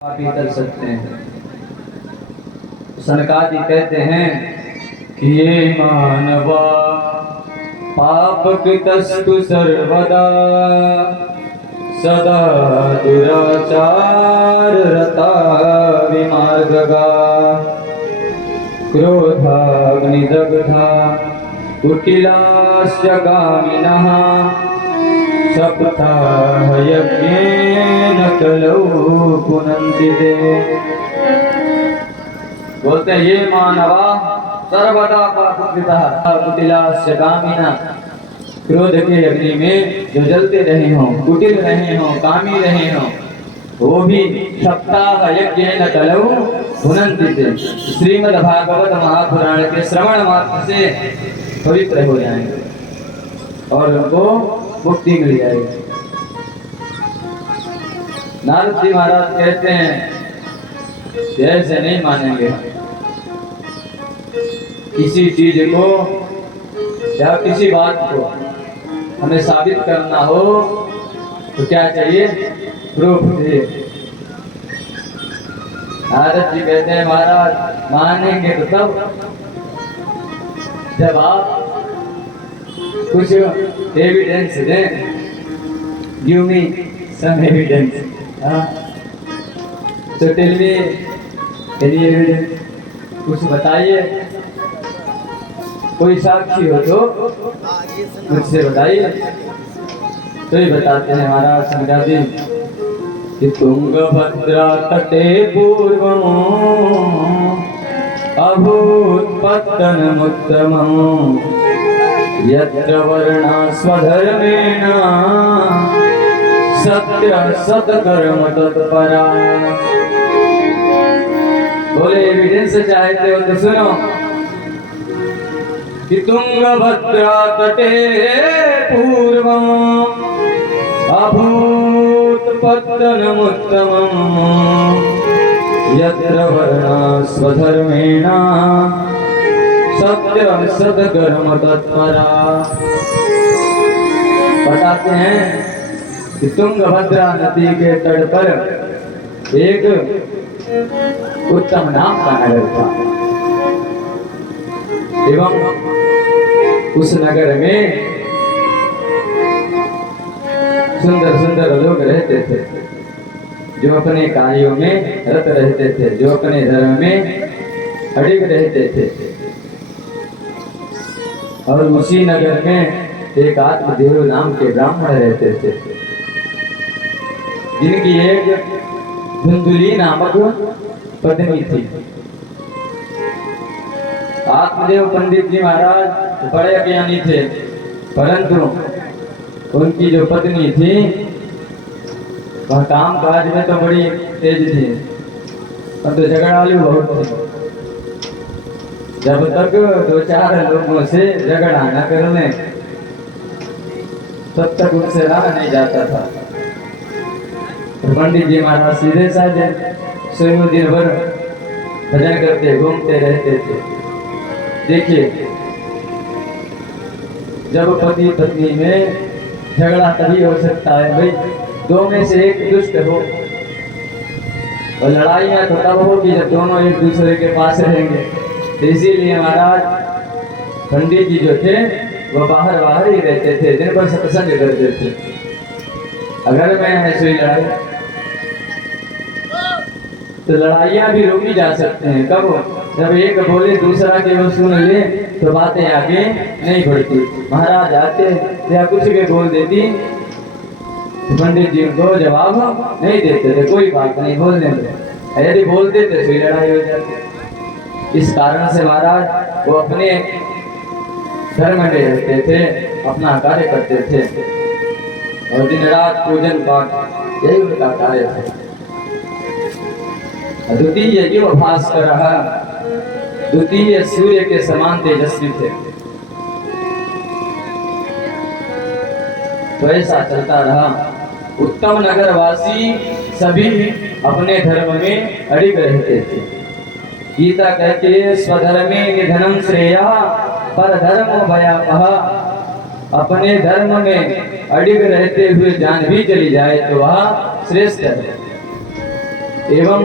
भी कर सकते हैं। सनकादि कहते हैं कि ये मानवा पाप कृतस्तु सर्वदा सदा दुराचार रता विमार्गगा क्रोधाग्निदग्धा कुटिलाश्च कामिनः सप्ताह यज्ञेन कलौ पुनन्ति ते। बोलते हैं ये मानवा सर्वदा पापकृतः कुटिलाश्च कामिनः, क्रोध के अग्नि में जो जलते रहे हों, कुटिल रहे हों, कामी रहे हों, वो भी सप्ताह यज्ञेन कलौ पुनन्ति ते। श्रीमद् भागवत महापुराण के श्रवण मात्र से पवित्र हो जाएंगे और उनको मुक्ति मिल जाएगी। नारद जी महाराज कहते हैं ऐसे नहीं मानेंगे। किसी चीज को या किसी बात को हमें साबित करना हो तो क्या चाहिए? प्रूफ चाहिए। नारद जी कहते हैं महाराज मानेंगे तो तब जब आप कुछ एविडेंस दें। Give me some evidence. तो टेल मी एनी एविडेंस, कुछ बताइए। कोई साक्षी हो तो मुझसे बताइए। तो ही बताते हैं महाराज संगादी कि तुंगभद्रा तटे पूर्वमो अभूत्पत्तनमुत्तमम् यत्र वर्णा स्वधर्मेण सत्य सत्कर्म तत्परा। बोले एविडेंस चाहते हो तो सुनो कि तुंगभद्रा तटे पूर्वम् अभूत्पत्तनमुत्तमम् यत्र वर्णा स्वधर्मेण सत्य सत्कर्म तत्परा। बताते हैं कि तुंगभद्रा नदी के तट पर एक उत्तम नाम का नगर था एवं उस नगर में सुंदर सुंदर लोग रहते थे जो अपने कार्यों में रत रहते थे, जो अपने धर्म में अडिग रहते थे। और उसी नगर में एक आत्मदेव नाम के ब्राह्मण रहते थे जिनकी एक धुंधुली नामक पत्नी थी। आत्मदेव पंडित जी महाराज बड़े अज्ञानी थे, परंतु उनकी जो पत्नी थी वह काम काज में तो बड़ी तेज थी, परंतु झगड़ालू बहुत थी। जब तक दो चार लोगों से झगड़ा न कर ले तब तक उनसे रहा नहीं जाता था। तो पंडित जी महाराज सीधे साधे स्वयं दिन भर भजन करते घूमते रहते थे। देखिए जब पति पत्नी में झगड़ा तभी हो सकता है भाई दो में से एक दुष्ट हो, और लड़ाइयाँ तो तब होगी जब दोनों एक दूसरे के पास रहेंगे। तो इसीलिए महाराज पंडित जी जो थे वो बाहर ही रहते थे, दिन भर सत्संग करते थे। अगर मैं ऐसी लड़ाई तो लड़ाइयाँ भी रोकी जा सकते हैं। कब? जब एक बोले दूसरा के वो सुन ले तो बातें आगे नहीं बढ़ती। महाराज आते या कुछ के बोल देती तो पंडित जी को जवाब नहीं देते थे, कोई बात नहीं बोलने दो। यदि बोलते थे तो लड़ाई हो जाती। इस कारण से महाराज वो अपने धर्म में रहते थे, अपना कार्य करते थे और दिन रात पूजन पाठ यही उनका कार्य था। द्वितीय युव भास्कर द्वितीय सूर्य के समान तेजस्वी थे। तो ऐसा चलता रहा। उत्तम नगरवासी सभी अपने धर्म में अडिग रहते थे। गीता कहती है स्वधर्मे निधनम श्रेया पर धर्म भयापह। अपने धर्म में अडिग रहते हुए जान भी चली जाए तो वह श्रेष्ठ है। एवं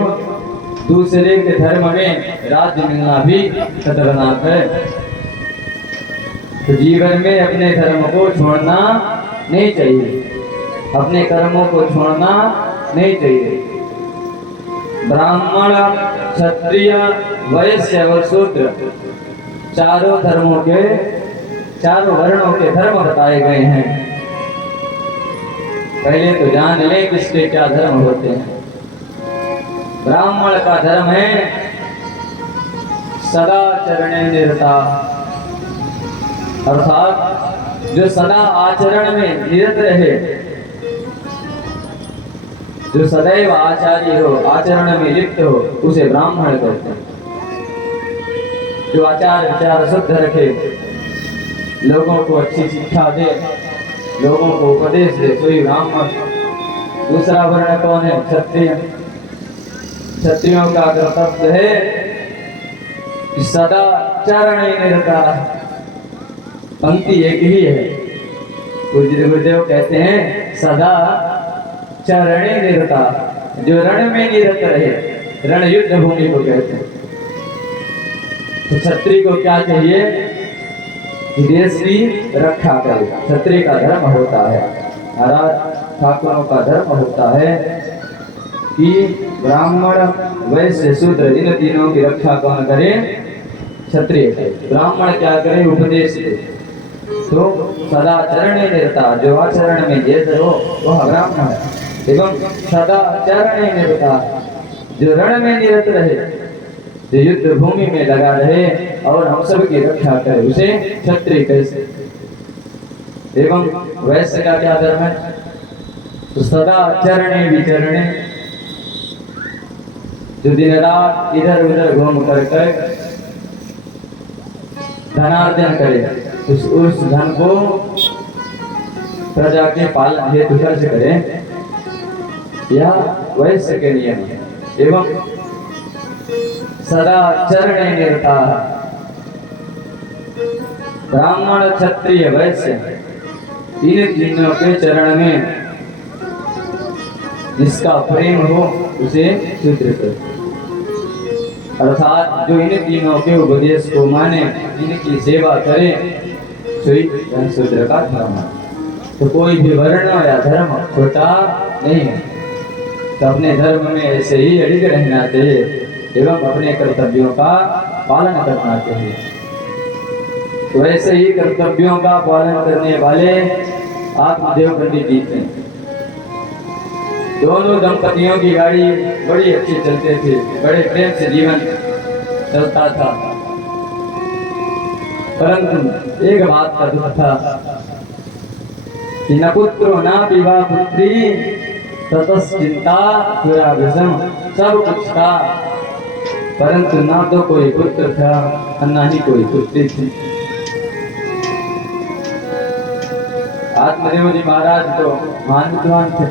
दूसरे के धर्म में राज्य मिलना भी खतरनाक है। तो जीवन में अपने धर्म को छोड़ना नहीं चाहिए, अपने कर्मों को छोड़ना नहीं चाहिए। ब्राह्मण, क्षत्रिय, वैश्य और शूद्र चारों धर्मों के, चारों वर्णों के धर्म बताए गए हैं। पहले तो जान लें किसके क्या धर्म होते हैं। ब्राह्मण का धर्म है सदाचरणे निरता, अर्थात जो सदा आचरण में निरत रहे, जो सदैव आचार्य हो, आचरण में लिप्त हो, उसे ब्राह्मण कहते हैं। जो आचार विचार शुद्ध रखे, लोगों को अच्छी शिक्षा दे, लोगों को उपदेश दे, कोई ब्राह्मण। दूसरा वर्ण कौन है? क्षत्रिय। क्षत्रियों का कर्तव्य है कि सदा चरणे निरता। पंक्ति एक ही है, पूज्य गुरुदेव कहते हैं सदा चरणे निरता, जो रण में निरत रहे, रण युद्ध भूमि को कहते हैं। तो क्षत्रिय को क्या चाहिए? देश की रक्षा करे। क्षत्रिय का धर्म होता है, महाराज ठाकुरों का धर्म होता है कि ब्राह्मण, वैश्य, शूद्र इन तीनों की रक्षा कौन करे? क्षत्रिय। ब्राह्मण क्या करे? उपदेश दे। तो सदा चरण निरता, जो आचरण में जेत हो वह ब्राह्मण है। एवं सदा चरण निरता, जो रण में निरत रहे, जो युद्ध भूमि में लगा रहे और हम सब की रक्षा करे, उसे क्षत्रिय कैसे। एवं वैश्य का क्या धर्म है? तो सदा चरणे विचरणे, जो दिन रात इधर उधर घूम कर धनार्जन करे, उस धन को प्रजा के पालन हेतु खर्च करे, यह वैश्य के नियम है। एवं सदा चरणे निरता, ब्राह्मण, क्षत्रिय, वैश्य इन तीनों के चरण में जिसका प्रेम हो उसे शूद्र कहे। अर्थात जो इन तीनों के उपदेश को माने, इनकी सेवा करे, तो शूद्र का धर्म है। तो कोई भी वर्ण या धर्म छोटा नहीं है। तो अपने धर्म में ऐसे ही अड़िग रहना चाहिए एवं अपने कर्तव्यों का पालन करना चाहिए। तो ऐसे ही कर्तव्यों का पालन करने वाले आत्मदेव पंडित जी थे। दोनों दंपतियों की गाड़ी बड़ी अच्छी चलते थे, बड़े प्रेम से जीवन चलता था। परंतु एक बात का दुख था कि न पुत्रो न विवाह पुत्री ततश्चिंता पूरा विषम, सब कुछ था परंतु ना तो कोई पुत्र था और ना ही कोई पुत्री थी। आत्मदेव जी महाराज तो महान विद्वान थे,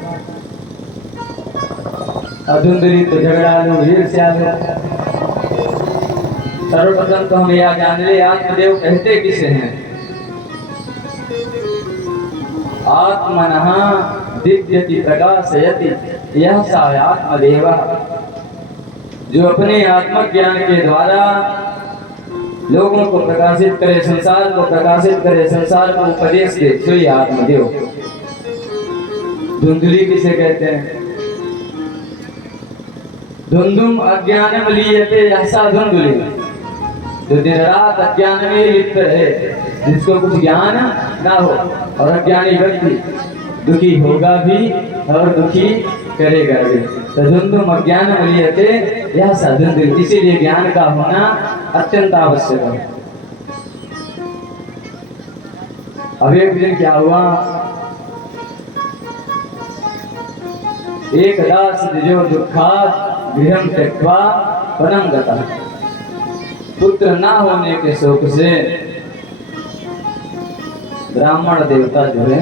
अधुंधरी तो झगड़ालू, ईर्ष्यालु। सर्वप्रथम तो हम यह जान ले आत्मदेव कहते किसे हैं? आत्मनः दिव्यति प्रकाशयति यह सा आत्मदेव, जो अपने आत्मज्ञान के द्वारा लोगों को प्रकाशित करे, संसार को प्रकाशित करे, संसार को उपदेश दे, तो ये आत्मदेव। धुंधली किसे कहते हैं? धुंधुम अज्ञानम लीयते यसा धुंधली, जो दिन रात अज्ञान में लिप्त रहे, जिसको कुछ ज्ञान ना हो। और अज्ञानी व्यक्ति दुखी होगा भी और दुखी करेगा भी। तो धुंधुम अज्ञानम लीयते यसा धुंधली, इसीलिए ज्ञान का होना अत्यंत आवश्यक है। अब एक दिन क्या हुआ, एक दास जो दुखात गृहं त्यक्त्वा वनं गतः, पुत्र ना होने के शोक से ब्राह्मण देवता जो है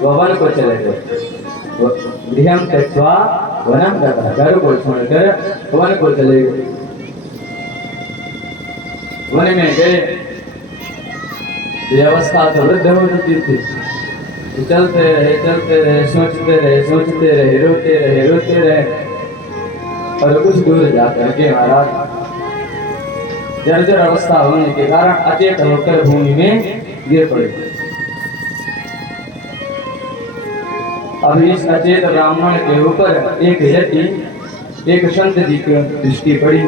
वह वन को चले गए। गृहं त्यक्त्वा वनं गतः, घर को छोड़कर वन को चले गए। वन में गए तो अवस्था तो वृद्ध हो चुकी थी। तो चलते रहे, सोचते रहे, रोते रहे। और कुछ दूर जाकर के महाराज जर्जर अवस्था होने के कारण अचेत होकर भूमि में गिर पड़े। अब इस अचेत ब्राह्मण के ऊपर एक यति एक संत जी की दृष्टि पड़ी।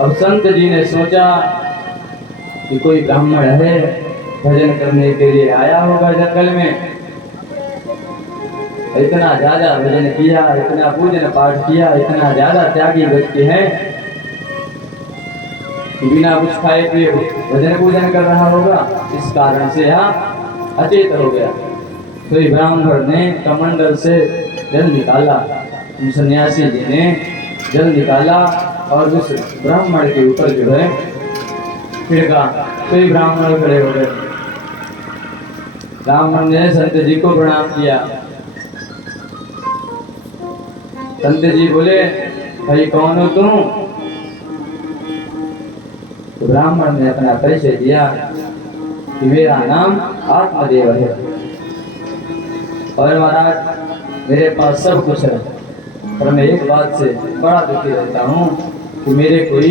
अब संत जी ने सोचा कि कोई ब्राह्मण है, भजन करने के लिए आया होगा जंगल में, इतना ज्यादा भजन किया, इतना पूजन पाठ किया, इतना ज्यादा त्यागी व्यक्ति है, बिना कुछ खाए पिए भजन पूजन कर रहा होगा, इस कारण से यहाँ अचेत हो गया। तो ब्राह्मण ने कमंडल से जल निकाला, सन्यासी जी ने जल निकाला और उस ब्राह्मण के ऊपर जो है छिड़का। तो ब्राह्मण खड़े हो गए। ब्राह्मण ने संत जी को प्रणाम किया। संत जी बोले, भाई कौन हो तुम? तो ब्राह्मण ने अपना परिचय दिया कि मेरा नाम आत्मदेव है और महाराज मेरे पास सब कुछ है, पर मैं एक बात से बड़ा दुखी रहता हूँ कि मेरे कोई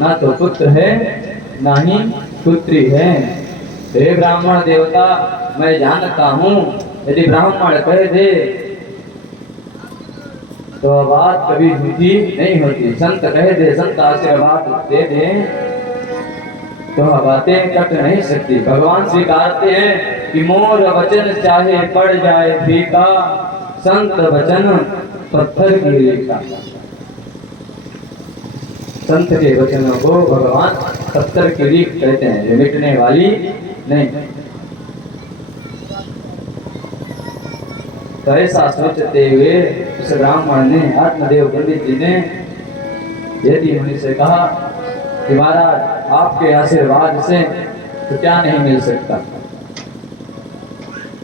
ना तो पुत्र है ना ही पुत्री है। हे ब्राह्मण देवता, मैं जानता हूँ यदि ब्राह्मण कह दे तो बात कभी झूठी नहीं होती, संत कह दे, संत आशीर्वाद दे दे तो बातें कट नहीं सकती। भगवान स्वीकारते हैं कि मोर वचन चाहे पड़ जाए फीका, संत वचन पत्थर की रेखा। संत के वचनों को भगवान पत्थर की रीख कहते हैं, जो मिटने वाली नहीं। तो ऐसा सोचते हुए उस ब्राह्मण ने, आत्मदेव पंडित जी ने यदि मुनि से कहा कि महाराज आपके आशीर्वाद से तो क्या नहीं मिल सकता।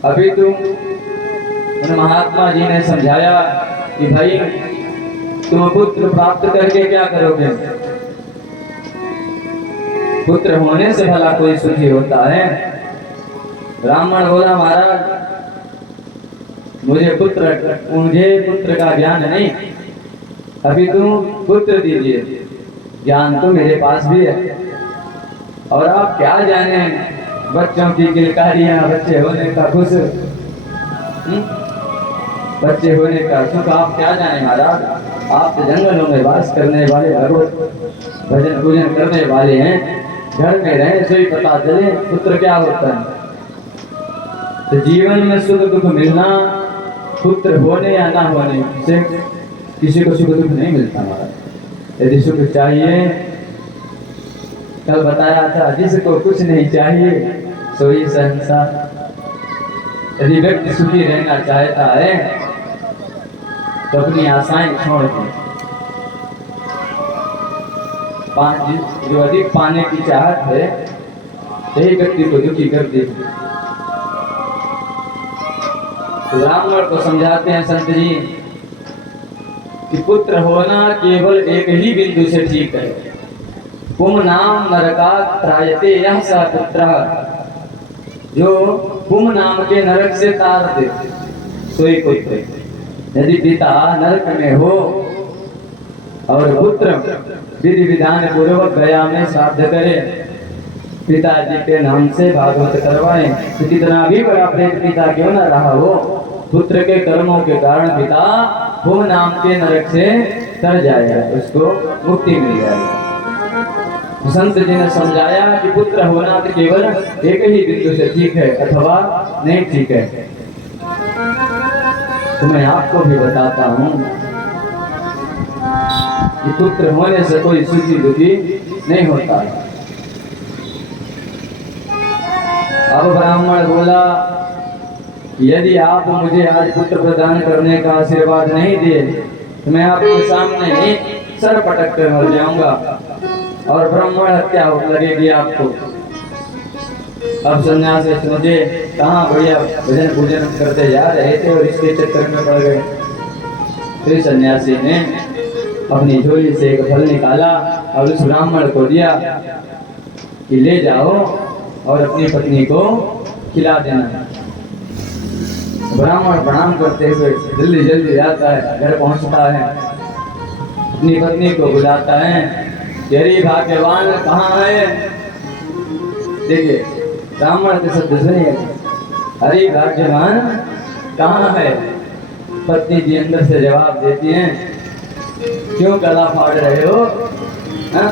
अभी उन महात्मा जी ने समझाया कि भाई तुम पुत्र प्राप्त करके क्या करोगे? पुत्र होने से भला कोई सुखी होता है? ब्राह्मण बोला, महाराज मुझे पुत्र का ज्ञान नहीं, अभी तुम पुत्र दीजिए, ज्ञान तो मेरे पास भी है। और आप क्या जाने बच्चों की किलकारियां, बच्चे होने का खुश, बच्चे होने का सुख आप क्या जाने महाराज? आप तो जंगलों में वास करने वाले, भगवत भजन पूजन करने वाले हैं, घर में रहे सो ही पता चले पुत्र क्या होता है। तो जीवन में सुख दुख मिलना पुत्र होने या ना होने से किसी को सुख दुख नहीं मिलता महाराज। यदि सुख चाहिए, कल बताया था, जिसको कुछ नहीं चाहिए सोई संसार। यदि व्यक्ति सुखी रहना चाहता है तो अपनी आशाएं छोड़ दे। जो अधिक पाने की चाहत है यही व्यक्ति को दुखी कर दे। तो ब्राह्मण को समझाते हैं संत जी कि पुत्र होना केवल एक ही बिंदु से ठीक है। पुम नाम नरका त्रायते यह सा पुत्र, जो पुम नाम के नरक से तार दे सोई पुत्र। यदि पिता नरक में हो और पुत्र विधि विधान पूर्वक गया में श्राद्ध करे, पिताजी के नाम से भागवत करवाएं, तो कितना भी बड़ा प्रेत पिता क्यों न रहा हो, पुत्र के कर्मों के कारण पिता पुम नाम के नरक से तर जाएगा, उसको मुक्ति मिल जाएगी। संत जी ने समझाया कि पुत्र होना तो केवल एक ही बिंदु से ठीक है अथवा नहीं ठीक है। तो मैं आपको भी बताता हूँ कि पुत्र होने से कोई सुखी दुखी नहीं होता। अब ब्राह्मण बोला, यदि आप मुझे आज पुत्र प्रदान करने का आशीर्वाद नहीं दिए तो मैं आपके सामने ही सर पटक कर मर जाऊंगा और ब्राह्मण हत्या लगेगी आपको। अब सन्यासी मुझे कहाँ बढ़िया भजन पूजन करते जा रहे थे और इसके चक्कर में पड़ गए। फिर सन्यासी ने अपनी झोली से एक फल निकाला और उस ब्राह्मण को दिया कि ले जाओ और अपनी पत्नी को खिला देना। ब्राह्मण प्रणाम करते हुए जल्दी जल्दी आता है, घर पहुंचता है, अपनी पत्नी को बुलाता है, तेरी भाग्यवान कहाँ है। देखिए ब्राह्मण के शब्द सुनिए, अरे भाग्यवान कहाँ है। पत्नी जी अंदर से जवाब देती हैं, क्यों गला फाड़ रहे हो, हा?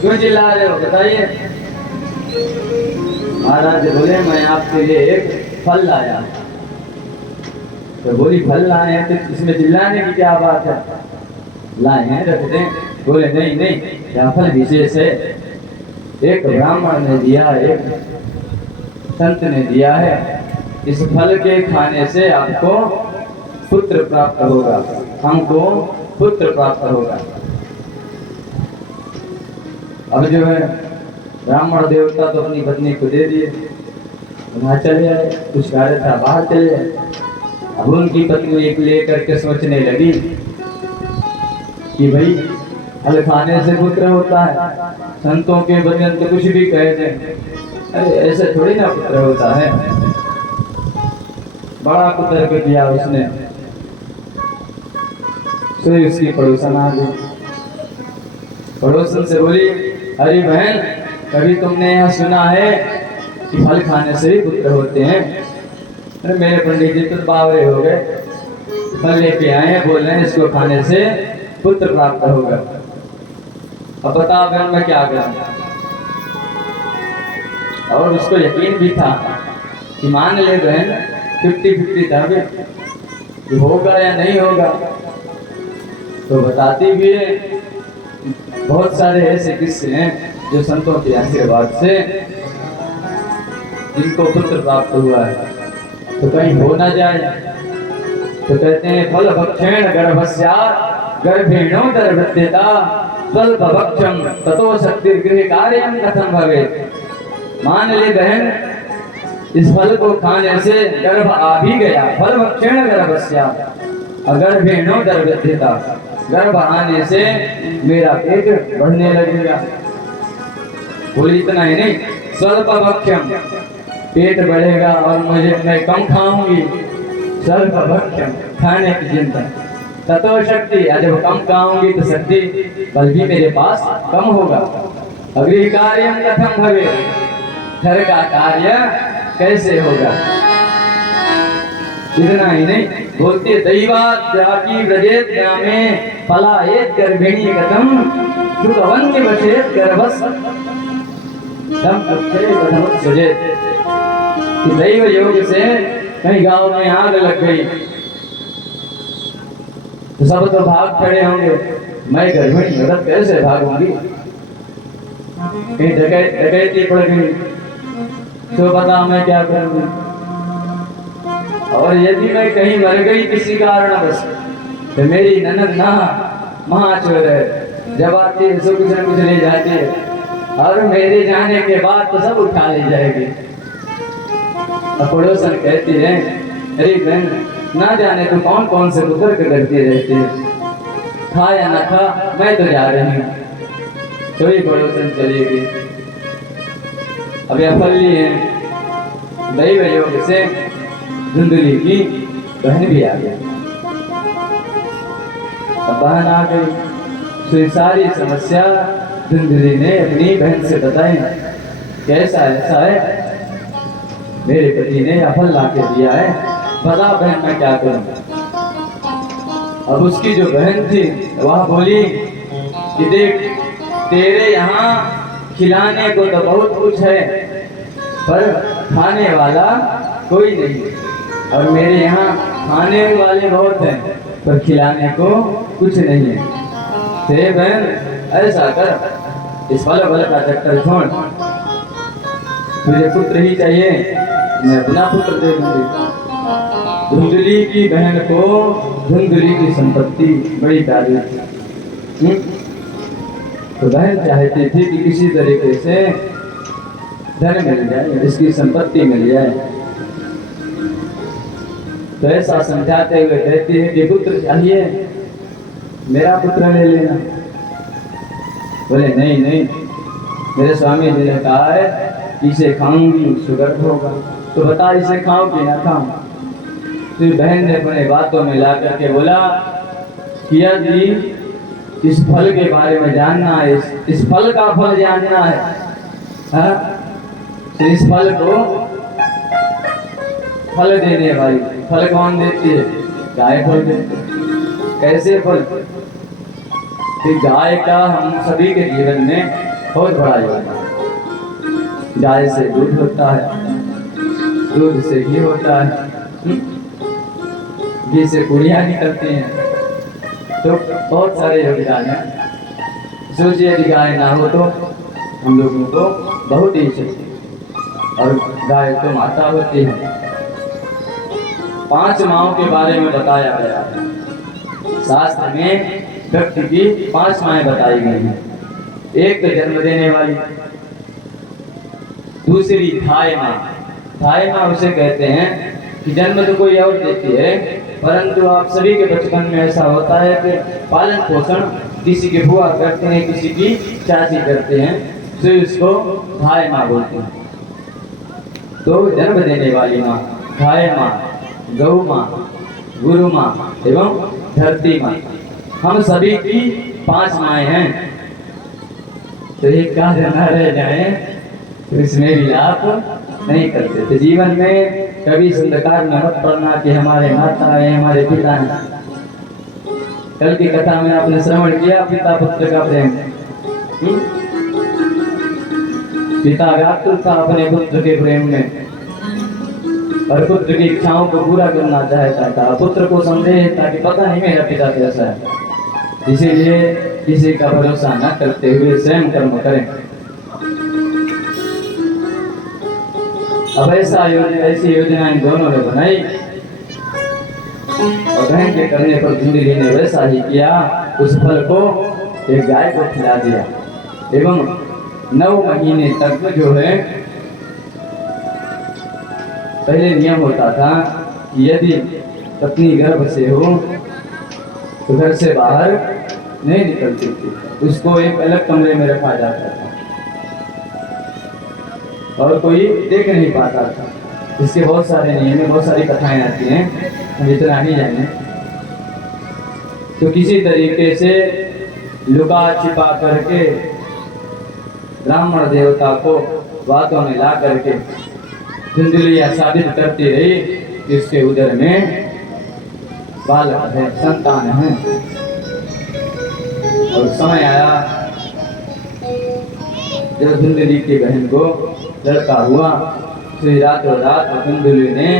क्यों चिल्ला रहे हो, बताइए। महाराज बोले, मैं आपके लिए एक फल लाया। तो बोली, फल लाए हैं तो इसमें चिल्लाने की क्या बात है, लाए हैं रख दें। बोले, नहीं नहीं, यह फल विशेष है, एक ब्राह्मण ने दिया, एक संत ने दिया है, इस फल के खाने से आपको पुत्र प्राप्त होगा, हमको पुत्र प्राप्त होगा। अब जो है ब्राह्मण देवता तो अपनी पत्नी को दे दिए, वहां चले आए, कुछ कार्य था बाहर चले आए। अब उनकी पत्नी एक लेकर के सोचने लगी कि भाई फल खाने से पुत्र होता है, संतों के वचन तो कुछ भी कह दें, अरे ऐसे थोड़ी ना पुत्र होता है। बड़ा पुत्र के दिया उसने, तो उसकी पड़ोसन आ गई, पड़ोसन से बोली, अरे बहन, कभी तुमने यह सुना है कि फल खाने से ही पुत्र होते हैं। अरे मेरे पंडित जी तो बावरे हो गए, फल लेके आए हैं, बोल रहे हैं इसको खाने से पुत्र प्राप्त होगा। अब बताओ बहन मैं क्या करूं। और उसको यकीन भी था कि मान ले बहन 50-50 था कि होगा या नहीं होगा। तो बताती भी है, बहुत सारे ऐसे किस्से हैं जो संतों के आशीर्वाद से जिनको पुत्र प्राप्त हुआ है। तो कहीं हो ना जाए, तो कहते हैं, फल भक्षेण गर्भस्यात् गर्भेणो दर्भत्यता स्वल्प भक्षम ततो शक्ति गृह कार्यम कथम भवेत्। मान ले बहन, इस फल को खाने से गर्भ आ भी गया, फल भक्षेण गर्भस्यात् गर्भेणो दर्भत्यता, गर्भ आने से मेरा पेट बढ़ने लगेगा। बोली इतना ही नहीं, स्वल्प भक्षम, पेट बढ़ेगा और मैं कम खाऊंगी, स्वल्प भक्षम, खाने की चिंता, ततो शक्ति, जब कम खाऊंगी तो शक्ति बल भी मेरे पास कम होगा। अग्नि कार्य कथम भवे, घर का कार्य कैसे होगा। इतना ही नहीं, बोलते दैवात जाकी व्रजेत ग्रामे फलायेत गर्भिणी कथम सुखवन्य वशेत गर्भस् तम अक्षय कथम सजेत। दैव योग से कहीं गांव में आग लग गई तो सब तो भाग खड़े होंगे, मैं गर्भिणी औरत कैसे भागूंगी। कहीं डकैती पड़ गई तो बता मैं क्या करूंगी। और यदि मैं कहीं मर गई किसी कारणवश तो मेरी ननद ना महाचोर है, जब आती है कुछ न कुछ ले जाती है, और मेरे जाने के बाद तो सब उठा ले जाएगी। पड़ोसन कहती है, अरे बहन, ना जाने तो कौन कौन से पुत्र के डरती रहती है, खा या ना खा, मैं तो जा रही हूँ। तो ही पड़ोसन चली गई। अब यह फल्ली है, दैव योग से धुंधली की बहन भी आ गई। अब बहन आ गई तो सारी समस्या धुंधली ने अपनी बहन से बताई, कैसा ऐसा है, मेरे पति ने यह फल ला के दिया है, बता बहन मैं क्या करूं। अब उसकी जो बहन थी वह बोली कि देख, तेरे यहाँ खिलाने को तो बहुत कुछ है पर खाने वाला कोई नहीं है, और मेरे यहाँ खाने वाले बहुत हैं पर खिलाने को कुछ नहीं है। ते बहन ऐसा कर, इस फल का चक्कर छोड़, मुझे पुत्र ही चाहिए, मैं अपना पुत्र दे दूंगी। धुंधली की बहन को धुंधली की संपत्ति बड़ी प्यारी थी, तो बहन चाहती थी कि किसी तरीके से धन मिल जाए, इसकी संपत्ति मिल जाए। तो ऐसा समझाते हुए कहती है कि पुत्र चाहिए, मेरा पुत्र ले लेना। बोले नहीं नहीं, मेरे स्वामी जी ने कहा है इसे खाऊंगी सुगर्भ होगा। तो बता इसे खाऊं कि ना खाऊं। तो बहन ने अपने बातों में ला करके बोला कि यदि इस फल के बारे में जानना है, इस फल का फल जानना है, हाँ? तो इस फल को फल देने वाली, फल कौन देती है? गाय फल देती है। कैसे फल? कि गाय का हम सभी के जीवन में बहुत बड़ा योगदान है। गाय से दूध होता है, दूध से घी होता है, घी से पूड़ियाँ निकलती हैं, तो बहुत सारे योगदान हैं। सोचिए यदि गाय ना हो तो हम लोगों को बहुत ही चाहिए, और गाय तो माता होती है। 5 माँओं के बारे में बताया गया है शास्त्र में। व्यक्ति की 5 माएँ बताई गई हैं। एक तो जन्म देने वाली, दूसरी थाई माँ। थाई माँ उसे कहते हैं कि जन्म तो कोई और देती है, परंतु आप सभी के बचपन में ऐसा होता है कि पालन पोषण किसी के बुआ करते हैं, किसी की चाची करते हैं, तो इसको थाई माँ बोलते हैं। तो जन्म देने वाली माँ, थाई माँ, गौ माँ, गुरु माँ एवं धरती माँ, हम सभी की 5 माएँ हैं। तो एक का न रह जाए तो इसमें भी लाभ नहीं करते। तो जीवन में कभी इस अंधकार में मत पड़ना कि हमारे माता है, हमारे पिता हैं। कल की कथा में आपने श्रवण किया पिता पुत्र का प्रेम। पिता व्याकुल था अपने पुत्र के प्रेम में, और पुत्र की इच्छाओं को पूरा करना चाहता था। पुत्र को संदेह था कि पता नहीं मेरा पिता कैसा है, इसीलिए किसी का भरोसा न करते हुए स्वयं कर्म करें। अब ऐसी योजना इन दोनों ने बनाई, और बहन के करने पर धुंधली ने वैसा ही किया। उस फल को एक गाय को खिला दिया, एवं 9 महीने तक जो है, पहले नियम होता था कि यदि पत्नी गर्भ से हो तो घर से बाहर नहीं निकलती थी, उसको एक अलग कमरे में रखा जाता था और कोई देख नहीं पाता था। इसके बहुत सारे नियम में बहुत सारी कथाएं आती हैं, हम इतना नहीं जाने। तो किसी तरीके से लुका छिपा करके ब्राह्मण देवता को बातों में ला करके धुंधली साबित करती रही कि उसके उदर में बालक है, संतान है। और समय आया जब धुंधली की बहन को लड़का हुआ, तो रातों रात धुंधली ने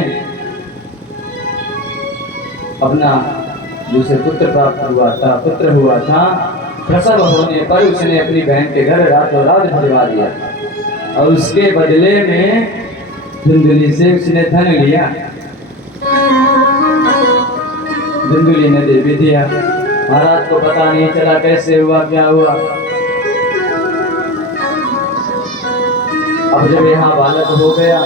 अपना जिसे पुत्र प्राप्त हुआ था, प्रसव होने पर उसने अपनी बहन के घर रातों रात भिजवा दिया, और उसके बदले में धुंधली से उसने धन लिया। धुंधली ने दे भी दिया। महाराज को पता नहीं चला कैसे हुआ, क्या हुआ। अब जब यहाँ बालक हो गया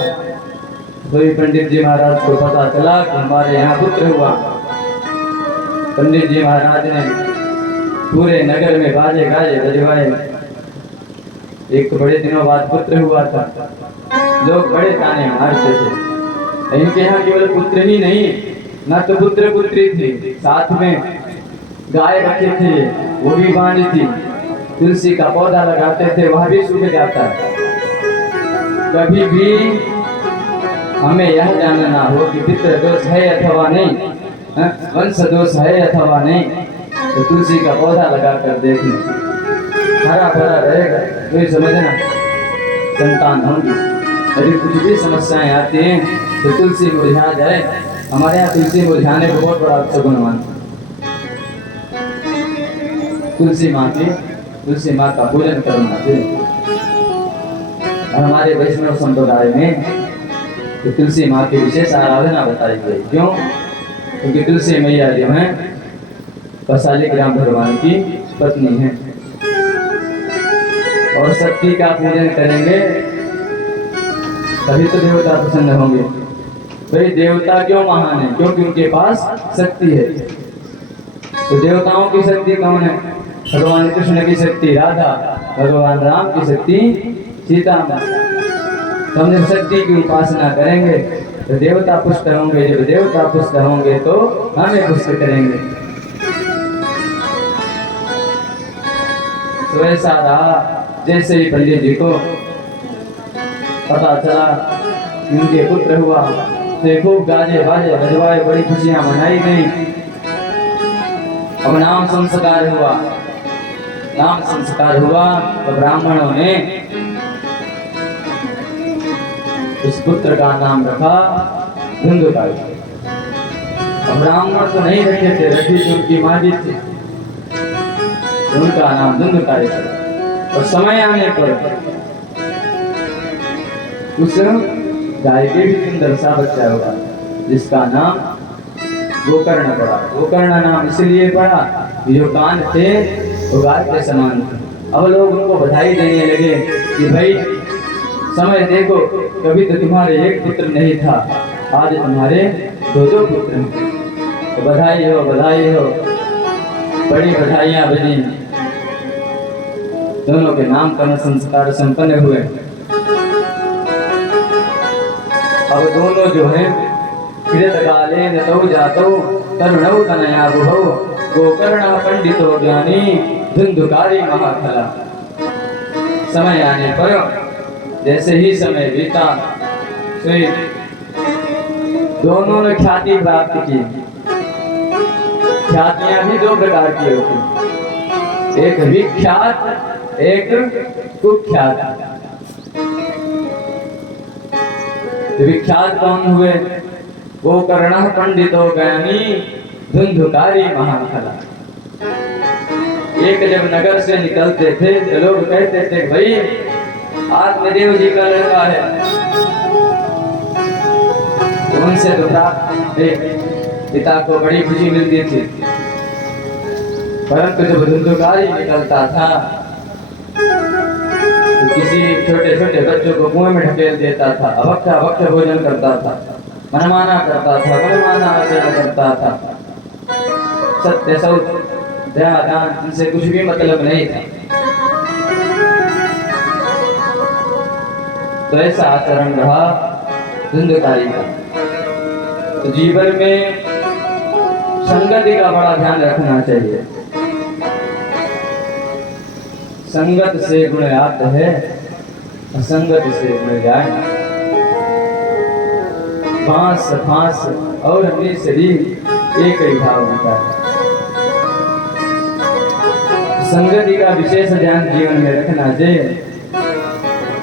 तो पंडित जी महाराज को पता चला कि हमारे यहाँ पुत्र हुआ। पंडित जी महाराज ने पूरे नगर में बाजे गाजे बजवाए। एक तो बड़े दिनों बाद पुत्र हुआ था, लोग बड़े ताने मारते थे। इनके यहाँ केवल पुत्र ही नहीं, न तो पुत्र पुत्री थी, साथ में गाय रखी थी, वो भी बांधी थी। तुलसी का पौधा लगाते थे, वह भी सूख जाता है। कभी भी हमें यह जानना हो कि पितृ दोष है अथवा नहीं, वंश दोष है अथवा नहीं, तो तुलसी का पौधा लगा कर देखना, हरा भरा रहेगा, तो समझना संतान होंगी। यदि कुछ भी समस्याएं आती हैं तो तुलसी मुरझा जाए। हमारे यहाँ तुलसी मुरझाने को बहुत बड़ा अपशगुन मानते। तुलसी माँ का पूजन करना चाहिए। और हमारे वैष्णव संप्रदाय में तो तुलसी माँ की विशेष आराधना बताई गई। क्यों? क्योंकि तुलसी मैया जो है शालिग्राम भगवान की पत्नी है, और शक्ति का पूजन करेंगे तभी तो देवता प्रसन्न होंगे। भाई देवता क्यों महान है? क्योंकि उनके पास शक्ति है। तो देवताओं की शक्ति कौन है? भगवान कृष्ण की शक्ति राधा, भगवान राम की शक्ति सीता माँ, हम जब शक्ति की उपासना करेंगे तो देवता पुष्ट होंगे, जब देवता पुष्ट होंगे तो हमें पुष्ट करेंगे। तो ऐसा रहा। जैसे ही पंडित जी को पता चला उनके पुत्र हुआ तो खूब गाजे बाजे बजवाए, बड़ी खुशियां मनाई गई। अब नाम संस्कार हुआ। नाम संस्कार हुआ तो ब्राह्मणों ने इस पुत्र का नाम रखा धुंधुकारी। अब ब्राह्मण तो नहीं रखे थे, रखी थी उनकी माँ जी थी, उनका नाम धुंधुकारी था। और समय आने पर उस गाय के भी सुंदर सा बच्चा होगा जिसका नाम गोकर्ण पड़ा। गोकर्ण नाम इसलिए पड़ा कि जो कान थे वो गाय के समान थे। अब लोग उनको बधाई देने लगे कि भाई समय देखो, कभी तो तुम्हारे एक पुत्र नहीं था, आज तुम्हारे दो पुत्र हैं। तो बधाई हो, बधाई हो। बड़ी बधाइयां बनी। दोनों के नामकरण संस्कार संपन्न हुए। अब दोनों जो है कृतकाले नतौ जातौ तरुणौ तनया बुभौ गोकर्ण पंडितो ज्ञानी धुंधुकारी महाखला। समय आने पर जैसे ही समय बीता दोनों ने ख्याति प्राप्त की। ख्यातियां भी दो प्रकार की होती, एक विख्यात एक कुख्यात। विख्यात कौन हुए? गोकर्ण पंडितो ज्ञानी धुंधुकारी महाखला। एक जब नगर से निकलते थे तो लोग कहते थे भाई आत्मदेव जी का लड़का है। उनसे तो प्राप्त पिता को बड़ी खुशी मिलती थी। परंतु जब धुंधुकारी निकलता था तो किसी छोटे छोटे बच्चों को कुएं में ढकेल देता था, अभक्ष भोजन करता था, मनमाना करता था, मनमाना आचरण करता था। सत्य शौच दया दान इनसे कुछ भी मतलब नहीं था। तो ऐसा आचरण रहा धुंधुकारी का। तो जीवन में संगति का बड़ा ध्यान रखना चाहिए। संगत से गुण आत है, असंगत से गुण जाए। बांस फांस और मिश्री एक ही भाव होता है। संगति का विशेष ध्यान जीवन में रखना चाहिए।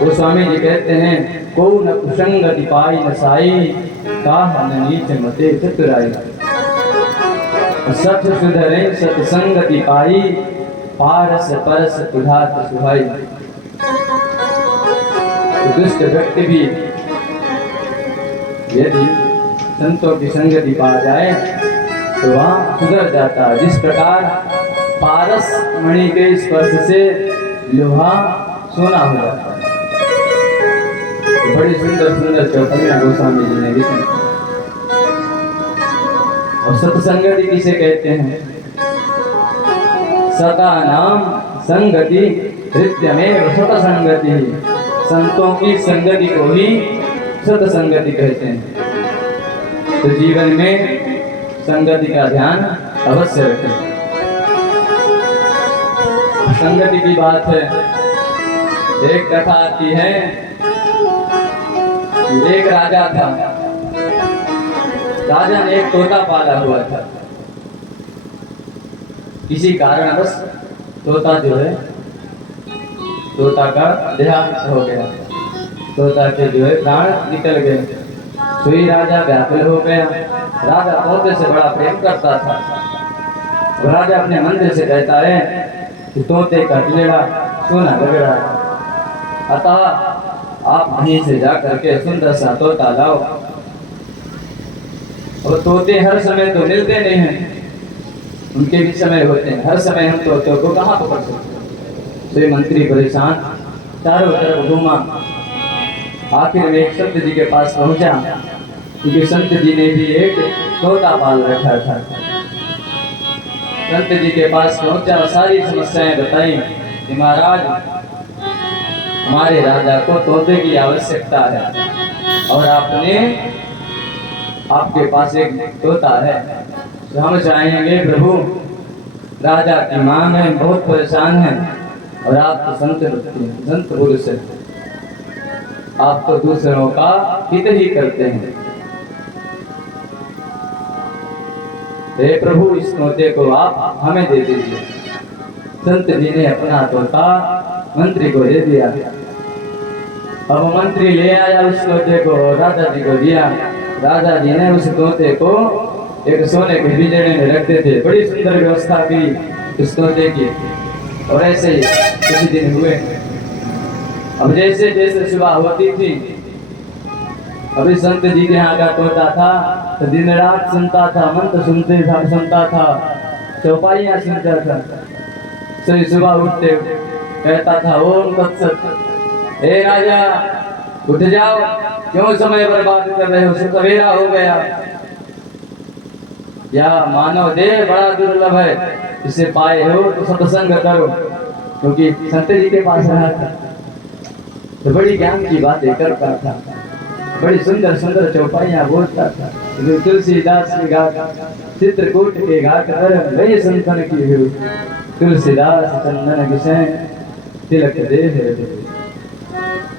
वो स्वामी जी कहते हैं को न कुसंगति पाई न साई काह न नीच मते चतुराई। सठ सुधरे सत्संगति पाई पारस परस तुधात सुहाई। दुष्ट व्यक्ति भी यदि संतों की संगति पा जाए तो वहाँ सुधर जाता है। जिस प्रकार पारस मणि के स्पर्श से लोहा सोना हो जाता है। बड़ी सुंदर सुंदर चौपाइयां गोस्वामी जी ने लिखी। और सत्संगति किसे कहते हैं? सता नाम संगति हृदयमेव सत्संगति। संतों की संगति को ही सत्संगति कहते हैं। तो जीवन में संगति का ध्यान अवश्य रखें। संगति की बात है। एक कथा आती है, एक राजा था। राजा ने एक तोता पाला हुआ था। किसी कारणवश तोता जो है, तोता का देहांत हो गया। तोता के जो है प्राण निकल गए। तो ही राजा व्याकुल हो गया। राजा तोते से बड़ा प्रेम करता था। राजा अपने मंत्री से कहता है कि तोते का कीड़ा सोना लग रहा है, अतः आप वहीं से जा करके सुंदर सा तोता लाओ। और तोते हर समय तो मिलते नहीं हैं, उनके भी समय होते हैं। हर समय हम तोतों को कहाँ पकड़ सकते? तो ये मंत्री परेशान चारों तरफ घूमा। आखिर में एक संत जी के पास पहुंचा, क्योंकि संत जी ने भी एक तोता पाल रखा था। संत जी के पास पहुंचा, सारी समस्याएं बताई कि महाराज हमारे राजा को तोते की आवश्यकता है और आपके पास एक तोता है, तो हम चाहेंगे प्रभु, राजा की मांग है, बहुत परेशान है और आप तो संत पुरुष है, आप तो दूसरों का हित ही करते हैं। हे प्रभु, इस तोते को आप हमें दे दीजिए। संत जी ने अपना तोता मंत्री को दे दिया। अब मंत्री ले आया उस तोते को और राजा जी को दिया। राजा जी ने उस तोते को एक सोने के पिंजरे में रखते थे। बड़ी सुंदर व्यवस्था की उस तोते की। और ऐसे ही कुछ दिन हुए। अब जैसे जैसे सुबह होती थी, अभी संत जी के यहाँ का तोता था तो दिन रात सुनता था, मंत्र सुनता था, चौपाइयाँ सुनता था। तो सुबह उठते कहता था, ओम तत्सत, हे राजा उठ जाओ, क्यों समय बर्बाद कर रहे हो, सवेरा हो गया। या मानव देह बड़ा दुर्लभ है, इसे पाए हो तो सत्संग करो। क्योंकि संत जी के पास रहा था तो बड़ी ज्ञान की बातें करता था, बड़ी सुंदर सुंदर चौपाइयाँ बोलता था। जो तुलसीदास की घाट, चित्रकूट के घाट पर वही संतन की हुई, तुलसीदास चंदन विषय तिलक दे।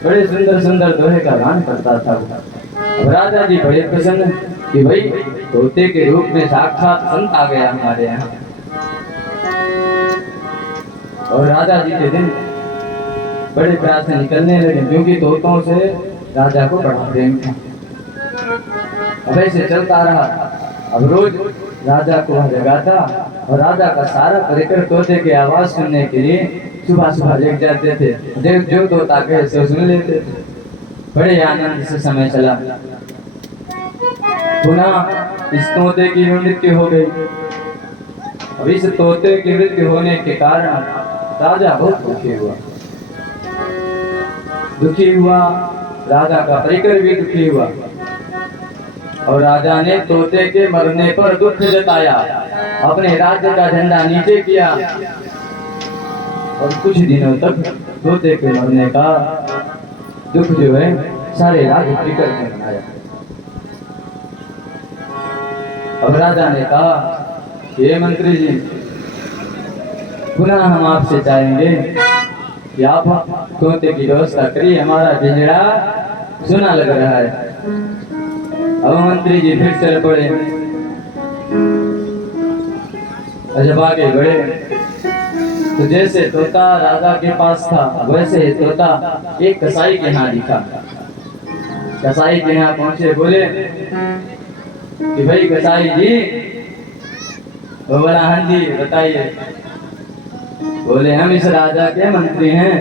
बड़े सुंदर सुंदर दोहे का गान करता था। अब राजा जी बड़े प्रसन्न कि भाई तोते के रूप में साक्षात संत आ गया हमारे यहाँ। और राजा जी के दिन बड़े प्यार से निकलने लगे, क्योंकि तोतों से राजा को बड़ा प्रेम था। अब ऐसे चलता रहा। अब रोज राजा को वह जगाता और राजा का सारा परिकर तोते की आवाज सुनने के लिए सुबह सुबह जग जाते थे। जो तोता कहे सो सुन लेते थे। बड़े आनंद से समय चला। पुनः इस तोते की मृत्यु हो गई। अब इस तोते की मृत्यु होने के कारण राजा बहुत दुखी हुआ। राजा का परिकर भी दुखी हुआ और राजा ने तोते के मरने पर दुख जताया, अपने राज्य का झंडा नीचे किया और कुछ दिनों तक तोते के मरने का दुख जो है सारे राज्य परिकर ने मनाया। अब राजा ने कहा, ये मंत्री जी, पुनः हम आपसे चाहेंगे कि आप तोते की व्यवस्था करिए, हमारा पिंजरा सुना लग रहा है। अब मंत्री जी फिर चल पड़े। जब आगे बढ़े तो जैसे तोता राजा के पास था, वैसे ही तोता एक कसाई के यहाँ दिखा। कसाई के यहाँ पहुंचे, बोले कि भाई कसाई जी, बोला हाँ जी बताइए। बोले हम इस राजा के मंत्री हैं।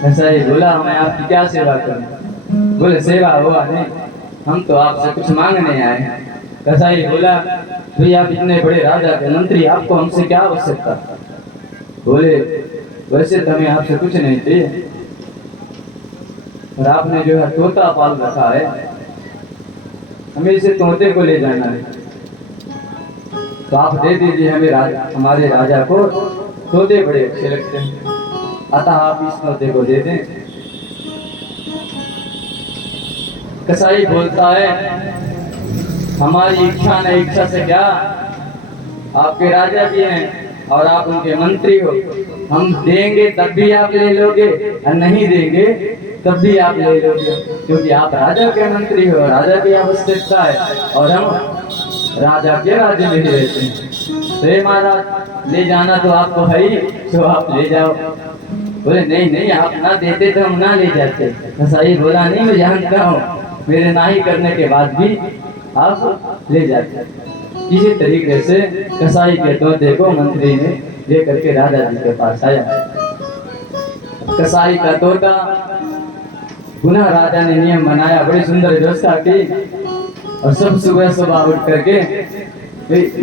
कसाई बोला, मैं आपकी क्या सेवा करूं? बोले सेवा हुआ नहीं, हम तो आपसे कुछ मांगने आए हैं। कसाई बोला, भाई आप इतने बड़े राजा के मंत्री, आपको हमसे क्या आवश्यकता? बोले वैसे तो हमें आपसे कुछ नहीं चाहिए, और आपने जो है तोता पाल रखा है, हमें इसे तोते को ले जाना है, तो आप दे दीजिए हमें। हमारे राजा को तोते बड़े अच्छे लगते हैं, अतः आप इस तोते को दे दें। कसाई बोलता है, हमारी इच्छा नहीं, इच्छा से क्या, आपके राजा जी हैं और आप उनके मंत्री हो, हम देंगे तब भी आप ले लोगे और नहीं देंगे तब भी आप ले लोगे, क्योंकि आप राजा के मंत्री हो, राजा की आवश्यकता है और हम राजा के राज्य में ही रहते हैं। तो महाराज ले जाना तो आपको है ही, तो आप ले जाओ। बोले नहीं नहीं, आप ना देते तो हम ना ले जाते। कसाई बोला, नहीं मैं जानता हूँ, मेरे ना ही करने के बाद भी आप ले जाते। इसी तरीके से कसाई के तोते को मंत्री ने लेकर के राजा जी के पास आया। कसाई का तोता, पुनः राजा ने नियम बनाया, बड़ी सुंदर व्यवस्था की और सब सुबह सुबह उठ करके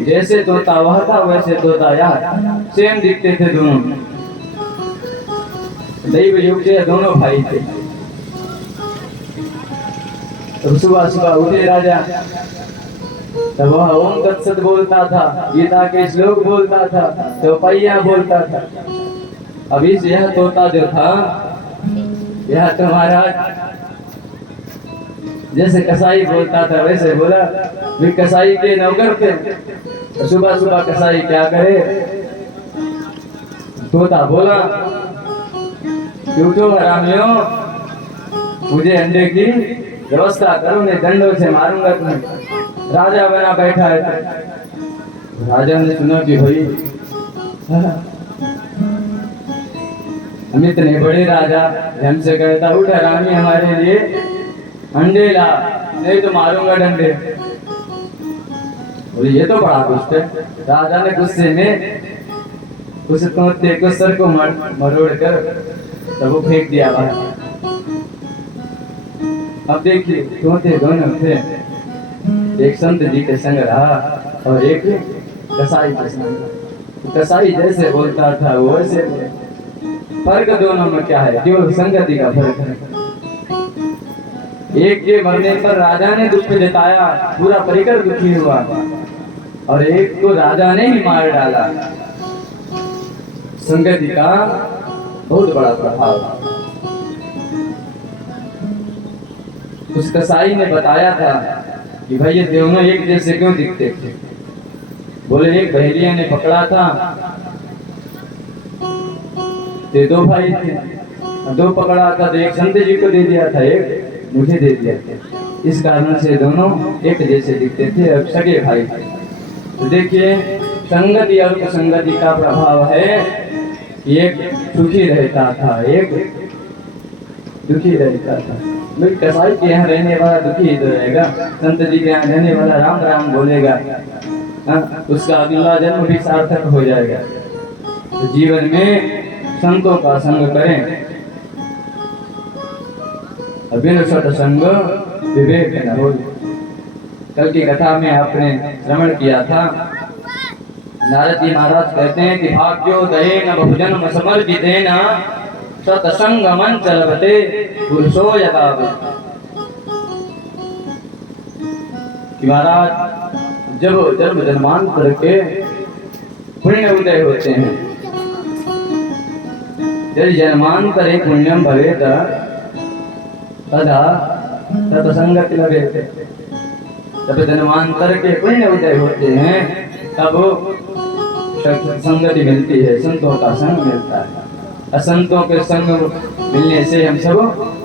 जैसे तोता वह था वैसे तोता यार सेम दिखते थे दोनों। दैव युग से दोनों भाई थे। तो सुबह सुबह उठे राजा, तब वह ओम तत्सत बोलता था, गीता के श्लोक बोलता था, चौपाइयाँ बोलता था। अभी से यह तोता जो था यह तो महाराज जैसे कसाई बोलता था वैसे बोला। वे कसाई के नौकर थे। तो सुबह सुबह कसाई क्या करे, तोता बोला कि उठो हरामियों, मुझे अंडे की व्यवस्था करो, नहीं डंडों से मारूंगा तुम्हें। राजा बना बैठा है। राजा ने सुना कि भाई हम इतने बड़े राजा, हमसे कहता उठ हरामी हमारे लिए अंडे ला, नहीं तो मारूंगा डंडे। और ये तो बड़ा दुष्ट है। राजा ने गुस्से में उस तोते को सर को मरोड़ कर तब वो फेंक दिया बाहर। अब देखिए तोते दोनों थे, एक संत जी के संग रहा और एक कसाई के संग। कसाई जैसे बोलता था वो वैसे बोले। फर्क दोनों में क्या है, केवल संगति का फर्क है। एक के मरने पर राजा ने दुख जताया, पूरा परिकर दुखी हुआ, और एक को राजा ने ही मार डाला। संगति का बहुत बड़ा प्रभाव। उस कसाई ने बताया था कि भाई ये दोनों एक जैसे क्यों दिखते थे। बोले एक बहेलिया ने पकड़ा था, ते दो भाई थे, दो पकड़ा था, तो एक संत जी को दे दिया था, एक मुझे दे दिया था। इस कारण से दोनों एक जैसे दिखते थे, अब सगे भाई थे। तो देखिए संगति और कुसंगति का प्रभाव है। एक सुखी रहता था, एक दुखी रहता था। कसाई के यहाँ रहने वाला दुखी ही तो रहेगा, संत जी के यहाँ रहने वाला राम राम बोलेगा, उसका अगला जन्म भी सार्थक हो जाएगा। तो जीवन में संतों का संग करें। बिन सत्संग विवेक न हो। कल की कथा में आपने श्रवण किया था, नारद जी महाराज कहते हैं कि भाग्योदयेन बहुजन्म समर्जितेन सत्संगमं चलते पुरुषो यथा। कि महाराज जब जन्म जन्मांतर के पुण्य उदय होते हैं, यदि जन्मांतरे पुण्यम भवेत तदा सत्संगति लभेत। जब जन्मांतर के पुण्य उदय होते हैं तब संगति मिलती है, संतों का संग मिलता है। असंतों के संग मिलने से हम सब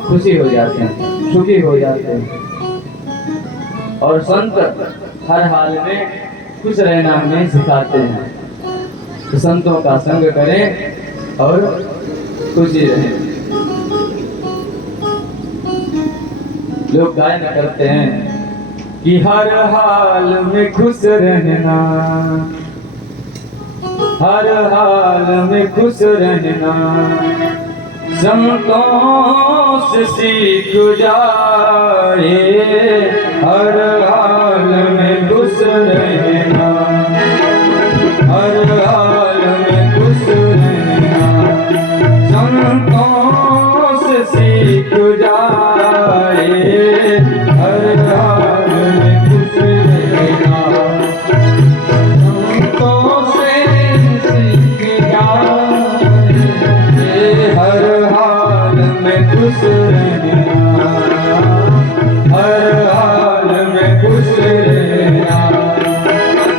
खुशी हो जाते हैं, सुखी हो जाते हैं। और संत हर हाल में खुश रहना हमें सिखाते हैं। तो संतों का संग करें और खुशी रहें। लोग गायन करते हैं कि हर हाल में खुश रहना, हर हाल में खुश रहना, संतों से सीख जाए। हर हाल में खुश रहना, हर हाल में खुश रहना, संतों से सीख जाए। हर हाल में खुश रहना, संतों से सीख जाए। हर हाल में खुश रहना, हर हाल में खुश रहना,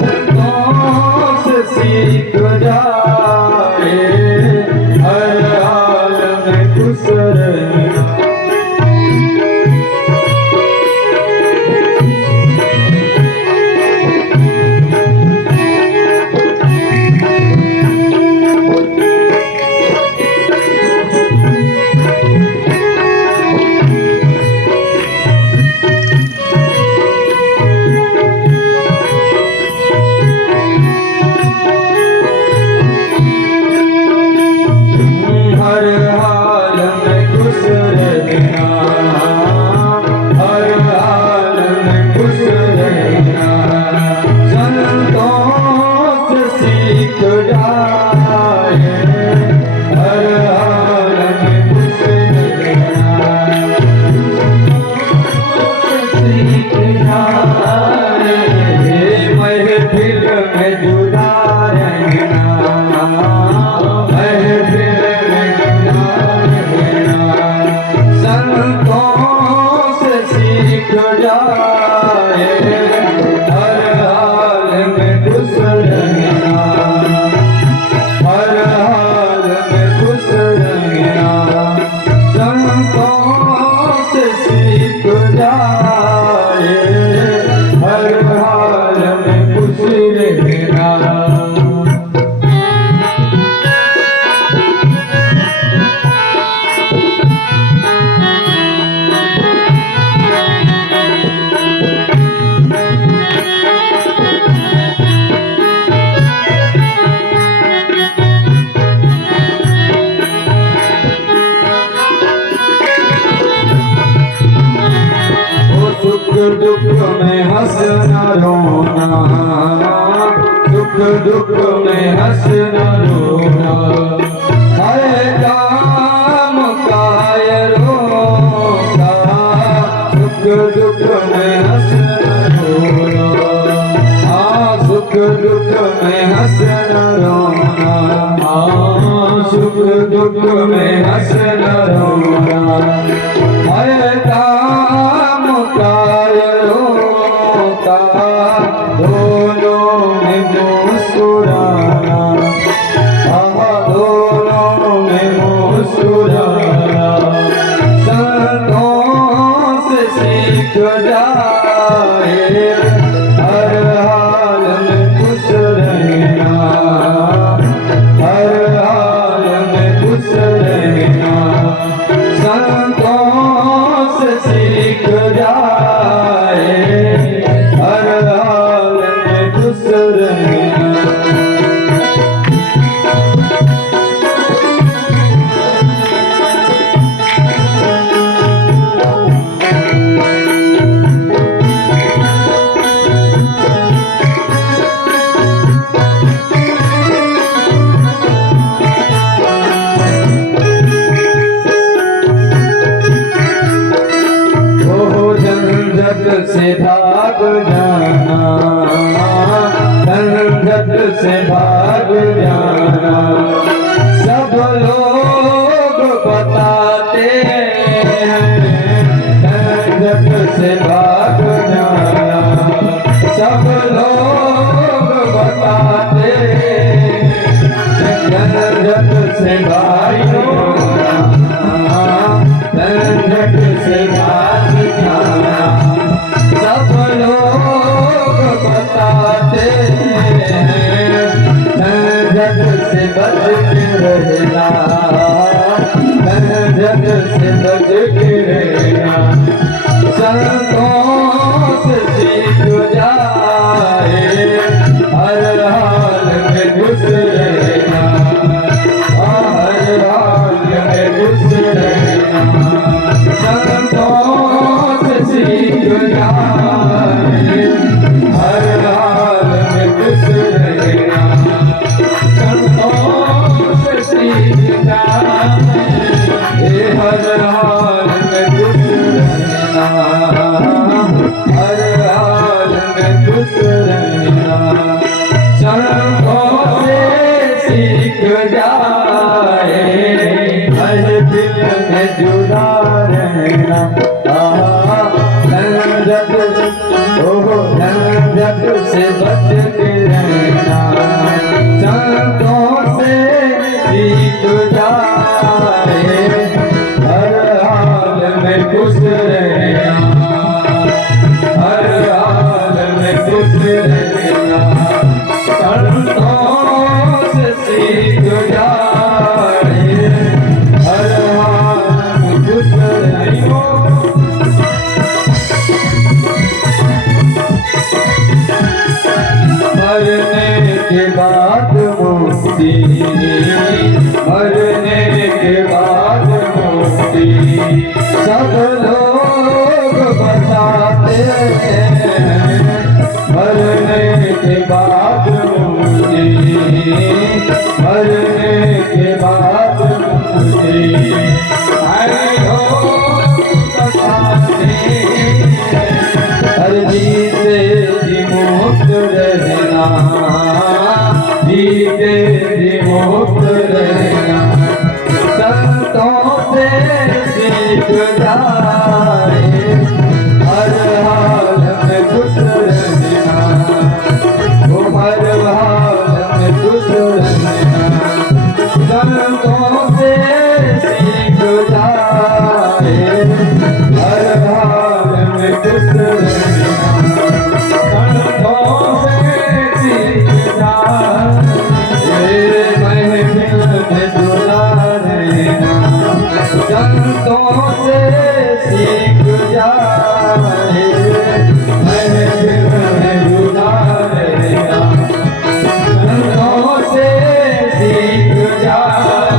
संतों से सीख जाए। हर हाल में खुश रहना। दुख में हंसना रोना, हर काम कायरों का सुख दुख में हंसना रोना, हाँ सुख दुख में हंसना रोना, हाँ सुख दुख में हंसना रोना, हर काम कायरों का दोनों में मुस्कुराना, दोनों में मुस्कुराना, संतों से सीख जाए हर हाल में खुश रहना, हर हाल में खुश रहना, संतों से सीख जाए हर हाल में खुश रहना। झंझट से भाग जाना, झंझट से भाग जाना, सब लोग बताते हैं झंझट से भाग जाना, सब लोग बताते झंझट से भाग जाना, झंझट से भाग जाना, सब लोग बताते हैं झंझट से बच के रहना, झंझट से बच के रहना, संतों से सीख जाए हर हाल में खुश रहना, हर हाल में खुश रहना, संतों से सीख जाए हर हाल में खुश रहना, संतों से सीख जाए हर हाल में खुश रहना, हर हाल में खुश रहना, संतों से सीख जाए महफिल में जुड़ा रहना, झंझट से बच के रहना, संतों से सीख जाए हर हाल में खुश रहना, हर हाल में खुश रहना, संतों से सीख जाए हर हाल में खुश रहना। मरने के बाद मुक्ति, मरने के बाद मुक्ति, सब लोग बताते हैं मरने के बाद मुक्ति, मरने के बाद मुक्ति, हर लोग बताते हर जीते जी मुक्त रहना, जीते जी मुक्त रहना, संतों से सीख जाए हर हाल में खुश रहना, हर हाल में खुश रहना, संतों से सीख जाए हर हाल में खुश रहना, संतों से सीख जाए महफिल में जुड़ा रहना, संतों से सीख जाए महफिल में जुड़ा रहना, संतों से सीख जाए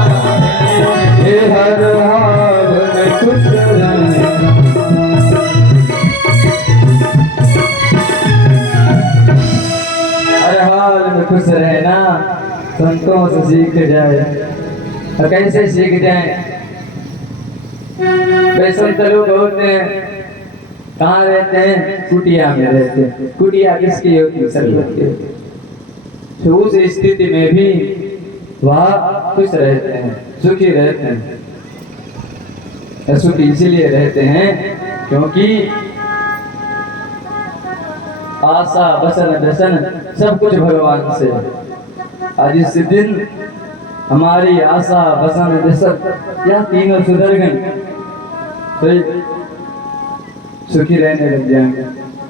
हर हाल में खुश रहना। हर हाल में खुश ना संतों से सीख जाए। तो कैसे सीख जाए? वे संत लोग होते हैं, कहाँ रहते हैं? कुटिया में रहते हैं। कुटिया किसकी होती है? सर्वत की होती है। तो उस स्थिति में भी वह खुश रहते हैं, सुखी रहते हैं। सुखी इसीलिए रहते हैं क्योंकि आशा वसन व्यसन सब कुछ भगवान से। आज इस दिन हमारी आशा वसन व्यसन या तीनों सुधर गए तो सुखी रहने लग जाएंगे,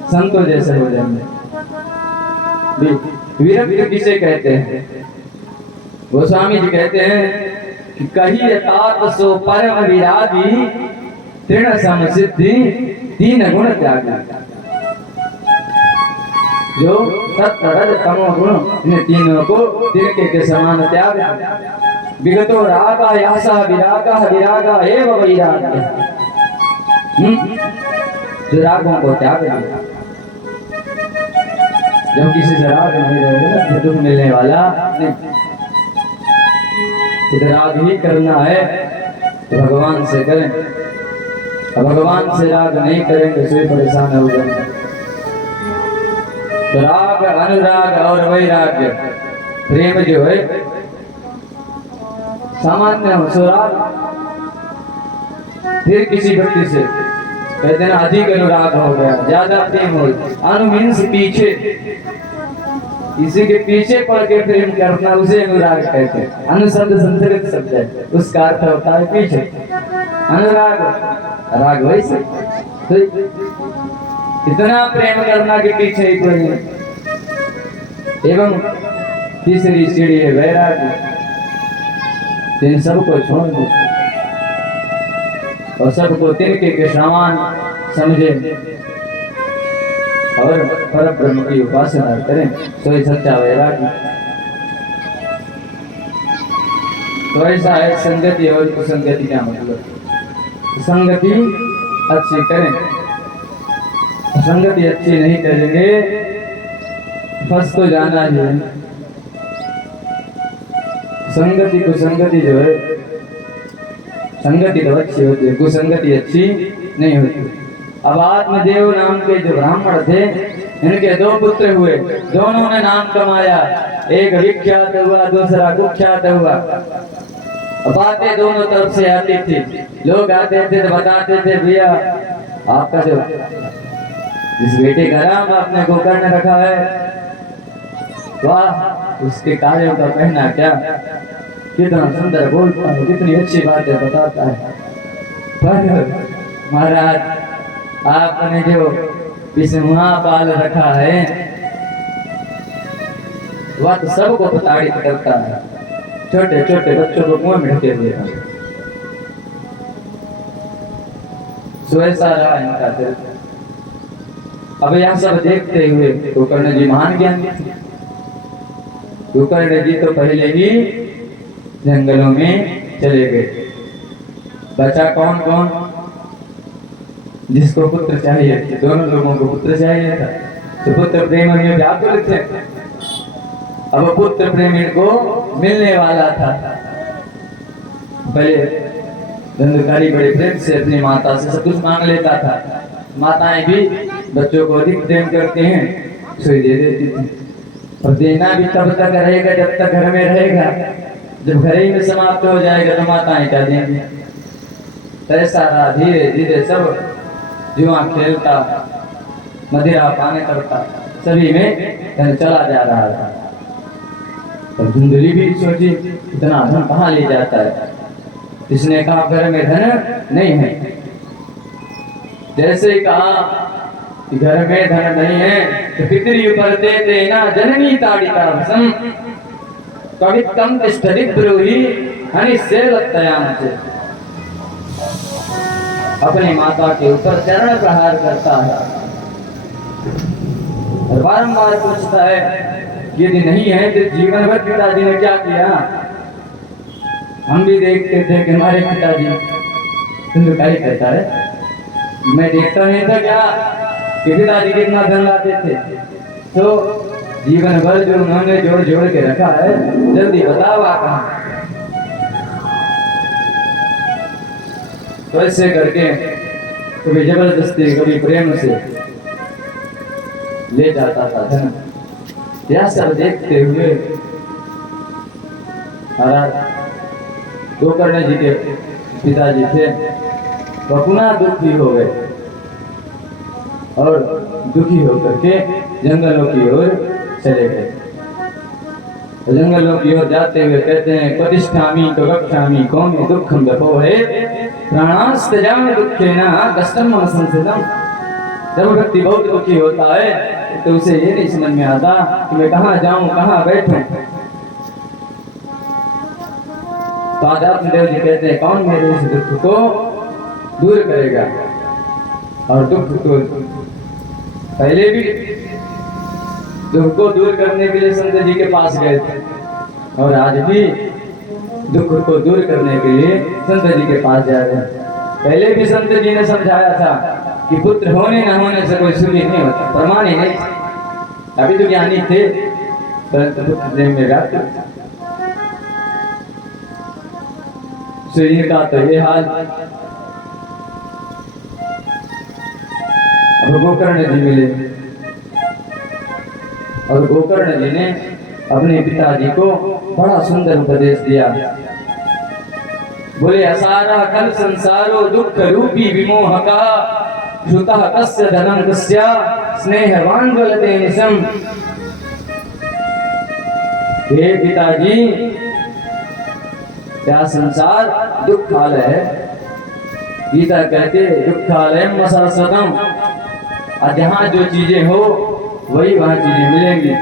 संतों जैसे हो जाएंगे। विरक्त किसे कहते हैं? गोस्वामी जी कहते हैं कि कही तात सो परम विरागी, तृण सम सिद्धि तीन गुण त्यागी। जो सत्य रज तमो गुण इन तीनों को तिनके के समान त्याग। विगतो रागा यासा विरागा विरागा एव वैराग्य। जो रागों को त्याग दिया, जब किसी से राग नहीं रहेगा तो दुख मिलने वाला नहीं। इधर राग ही करना है तो भगवान से करें, भगवान से राग नहीं करेंगे तो परेशान हो जाएंगे। तो राग अनुराग और वैराग्य प्रेम जो है सामान्य हो, सुराग फिर किसी व्यक्ति से कहते हैं अधिक अनुराग हो गया, ज्यादा प्रेम हो। अनु मीन्स पीछे, किसी के पीछे पड़ के प्रेम करना उसे अनुराग कहते हैं। अनुशब्द संस्कृत शब्द है, उसका अर्थ होता है पीछे। अनुराग राग वैसे तो इतना प्रेम करना कि पीछे ही कोई नहीं। एवं तीसरी सीढ़ी है वैराग्य। इन सबको छोड़ दो और सबको तिनके के समान समझे और पर ब्रह्म की उपासना करें, तो ये सच्चा वैराग्य। तो ऐसा है संगति और कुसंगति का मतलब। संगति अच्छी करें, संगति अच्छी नहीं करेंगे फंस तो जाना ही है। संगति कुसंगति जो है, संगति तो अच्छी होती है, कुसंगति अच्छी नहीं होती। अब आत्मदेव नाम के जो ब्राह्मण थे, इनके दो पुत्र हुए, दोनों ने नाम कमाया। एक विख्यात हुआ, दूसरा कुख्यात हुआ। बातें दोनों तरफ से आती थी, लोग आते थे तो बताते थे भैया आपका जो जिस बेटे का नाम आपने गोकर्ण रखा है, वाह उसके कार्यों का कहना क्या, कितना सुंदर बोलता है, कितनी अच्छी बातें बताता है। पर महाराज आपने जो इस महाबाल रखा है वह तो सबको प्रताड़ित करता है, छोटे छोटे बच्चों को कुआं में ढकेल देता है। सो ऐसा रहा इनका दिल। अब यह सब देखते हुए गोकर्ण जी महान ज्ञानी थे। गोकर्ण जी तो पहले ही जंगलों में चले गए। बचा कौन कौन? जिसको पुत्र चाहिए, दोनों लोगों को पुत्र चाहिए था, तो पुत्र प्रेम में व्याकुल थे। अब पुत्र प्रेम इनको मिलने वाला था। पहले धंधुकारी बड़े प्रेम से अपनी माता से सब कुछ मांग लेता था। माताएं भी बच्चों को अधिक प्रेम करते हैं, सुई दे देती थी। और देना भी तब तक रहेगा जब तक घर में रहेगा, जब घर ही में समाप्त हो जाएगा तो माताएं क्या देंगी। ऐसा रहा, धीरे धीरे सब जुआ खेलता, मदिरा पाने करता, सभी में चला जा रहा था। तो धुंधली भी सोची इतना धन कहाँ ले जाता है। इसने कहा घर में धन नहीं है। जैसे कहा कि घर में धन नहीं है तो पितरी ऊपर दे देना जननी ताड़िता वसम कवित्तम तिष्ठति ब्रूहि अनिश्चयलतयाम से। अपनी माता के ऊपर चरण प्रहार करता है और बारंबार पूछता है यदि नहीं है तो जीवन भर पिताजी ने क्या किया। हम भी देखते थे कि हमारे पिताजी धंधुकारी कहता है, मैं देखता नहीं था क्या कि पिताजी कितना धन लाते थे। तो जीवन भर जो उन्होंने जोड़ जोड़ के रखा है, जल्दी बताओ आप कहाँ। तो ऐसे करके कभी जबरदस्ती कभी प्रेम से ले जाता था धन। यह सब देखते हुए महाराज गोकर्ण जी के पिताजी थे, वह पुनः दुखी हो गए और दुखी होकर के जंगलों की ओर चले गए। तो जंगलों की ओर जाते हुए कहते हैं, प्रतिष्ठामी तो गच्छामी कौमि दुखम गपोहे प्राणास्तजामि दुखेन कष्टम मम संसितम। जब व्यक्ति बहुत दुखी होता है तो उसे ये नहीं समझ में आता कि मैं कहाँ जाऊं, कहाँ बैठूं। तो आध्यात्म देव जी कहते हैं, कौन मेरे इस दुख को दूर करेगा। और दुख को पहले भी दुख को दूर करने के लिए संत जी के पास गए थे और आज भी दुख को दूर करने के लिए संत जी के पास जा रहे हैं। पहले भी संत जी ने समझाया था कि पुत्र होने न होने से कोई सुखी नहीं होता, प्रमाण ही नहीं। अभी तो ज्ञानी थे परंतु पुत्र प्रेम में व्याप्त शरीर का तो ये हाल। अब गोकर्ण जी मिले और गोकर्ण जी ने अपने पिताजी को बड़ा सुंदर उपदेश दिया। बोले, असारा खल संसारो दुख रूपी विमोह का श्रुतः कस्य धनम कस्य स्नेहवान बलते निशम। हे पिताजी, क्या संसार दुखालय है। गीता कहते दुखालयम असरसतम। और जहाँ जो चीजें हो वही वहाँ चीजें मिलेंगी।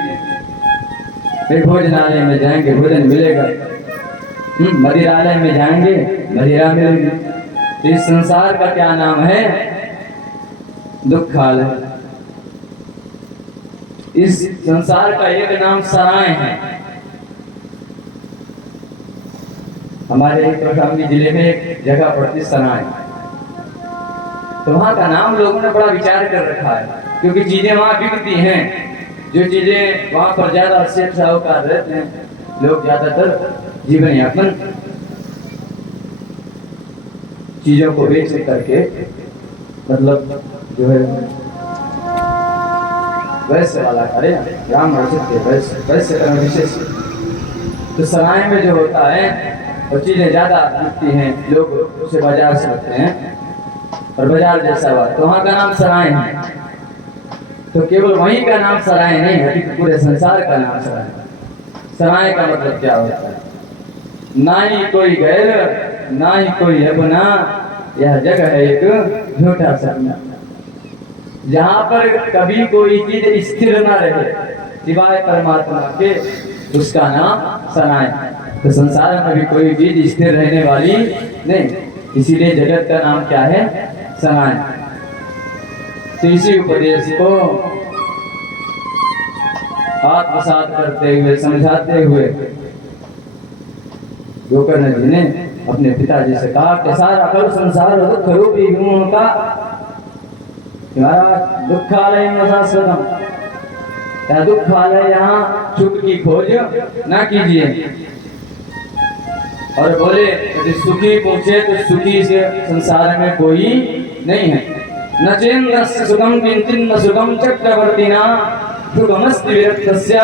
फिर भोजनालय में जाएंगे भोजन मिलेगा, मदिरालय में जाएंगे मदिरा मिलेगी। इस संसार का क्या नाम है? दुखालय। इस संसार का एक नाम सराय है। हमारे कौशाम्बी जिले में एक जगह पड़ती सराय, तो वहाँ का नाम लोगों ने बड़ा विचार कर रखा है क्योंकि चीजें वहाँ बिकती हैं। जो चीजें वहाँ पर ज्यादा सेठ साहूकार रहते हैं, लोग ज्यादातर जीवन यापन चीजों को बेच करके मतलब जो है वैसे वाला करे ब्राह्मण के वैसे करना विशेष। तो सराय में जो होता है वो चीजें ज्यादा बिकती हैं, लोग उसे बाजार से लेते हैं और बाजार जैसा हुआ तो वहाँ का नाम सराय है। तो केवल वहीं का नाम सराय नहीं है, पूरे संसार का नाम सराय है। सराय का मतलब क्या होता है? ना ही कोई गैर ना ही कोई अपना, यह जगह है एक झूठा सपना। जहाँ पर कभी कोई चीज स्थिर न रहे सिवाय परमात्मा के, उसका नाम सराय। तो संसार में भी कोई चीज स्थिर रहने वाली नहीं, इसीलिए जगत का नाम क्या है? सराय। तो इसी उपदेश को आत्मसात करते हुए समझाते हुए गोकर्ण जी ने अपने पिताजी से कहा कि सारा कल संसार दुख रूपी विमोह का दुखालय शाश्वतम। क्या दुखालय, यहाँ सुख की खोज ना कीजिए। और बोले यदि सुखी पूछे तो सुखी से संसार में कोई नहीं है। न चेन्द्रस्य सुखम किंचिन्न सुखम चक्रवर्तिना सुखमस्ति विरक्तस्य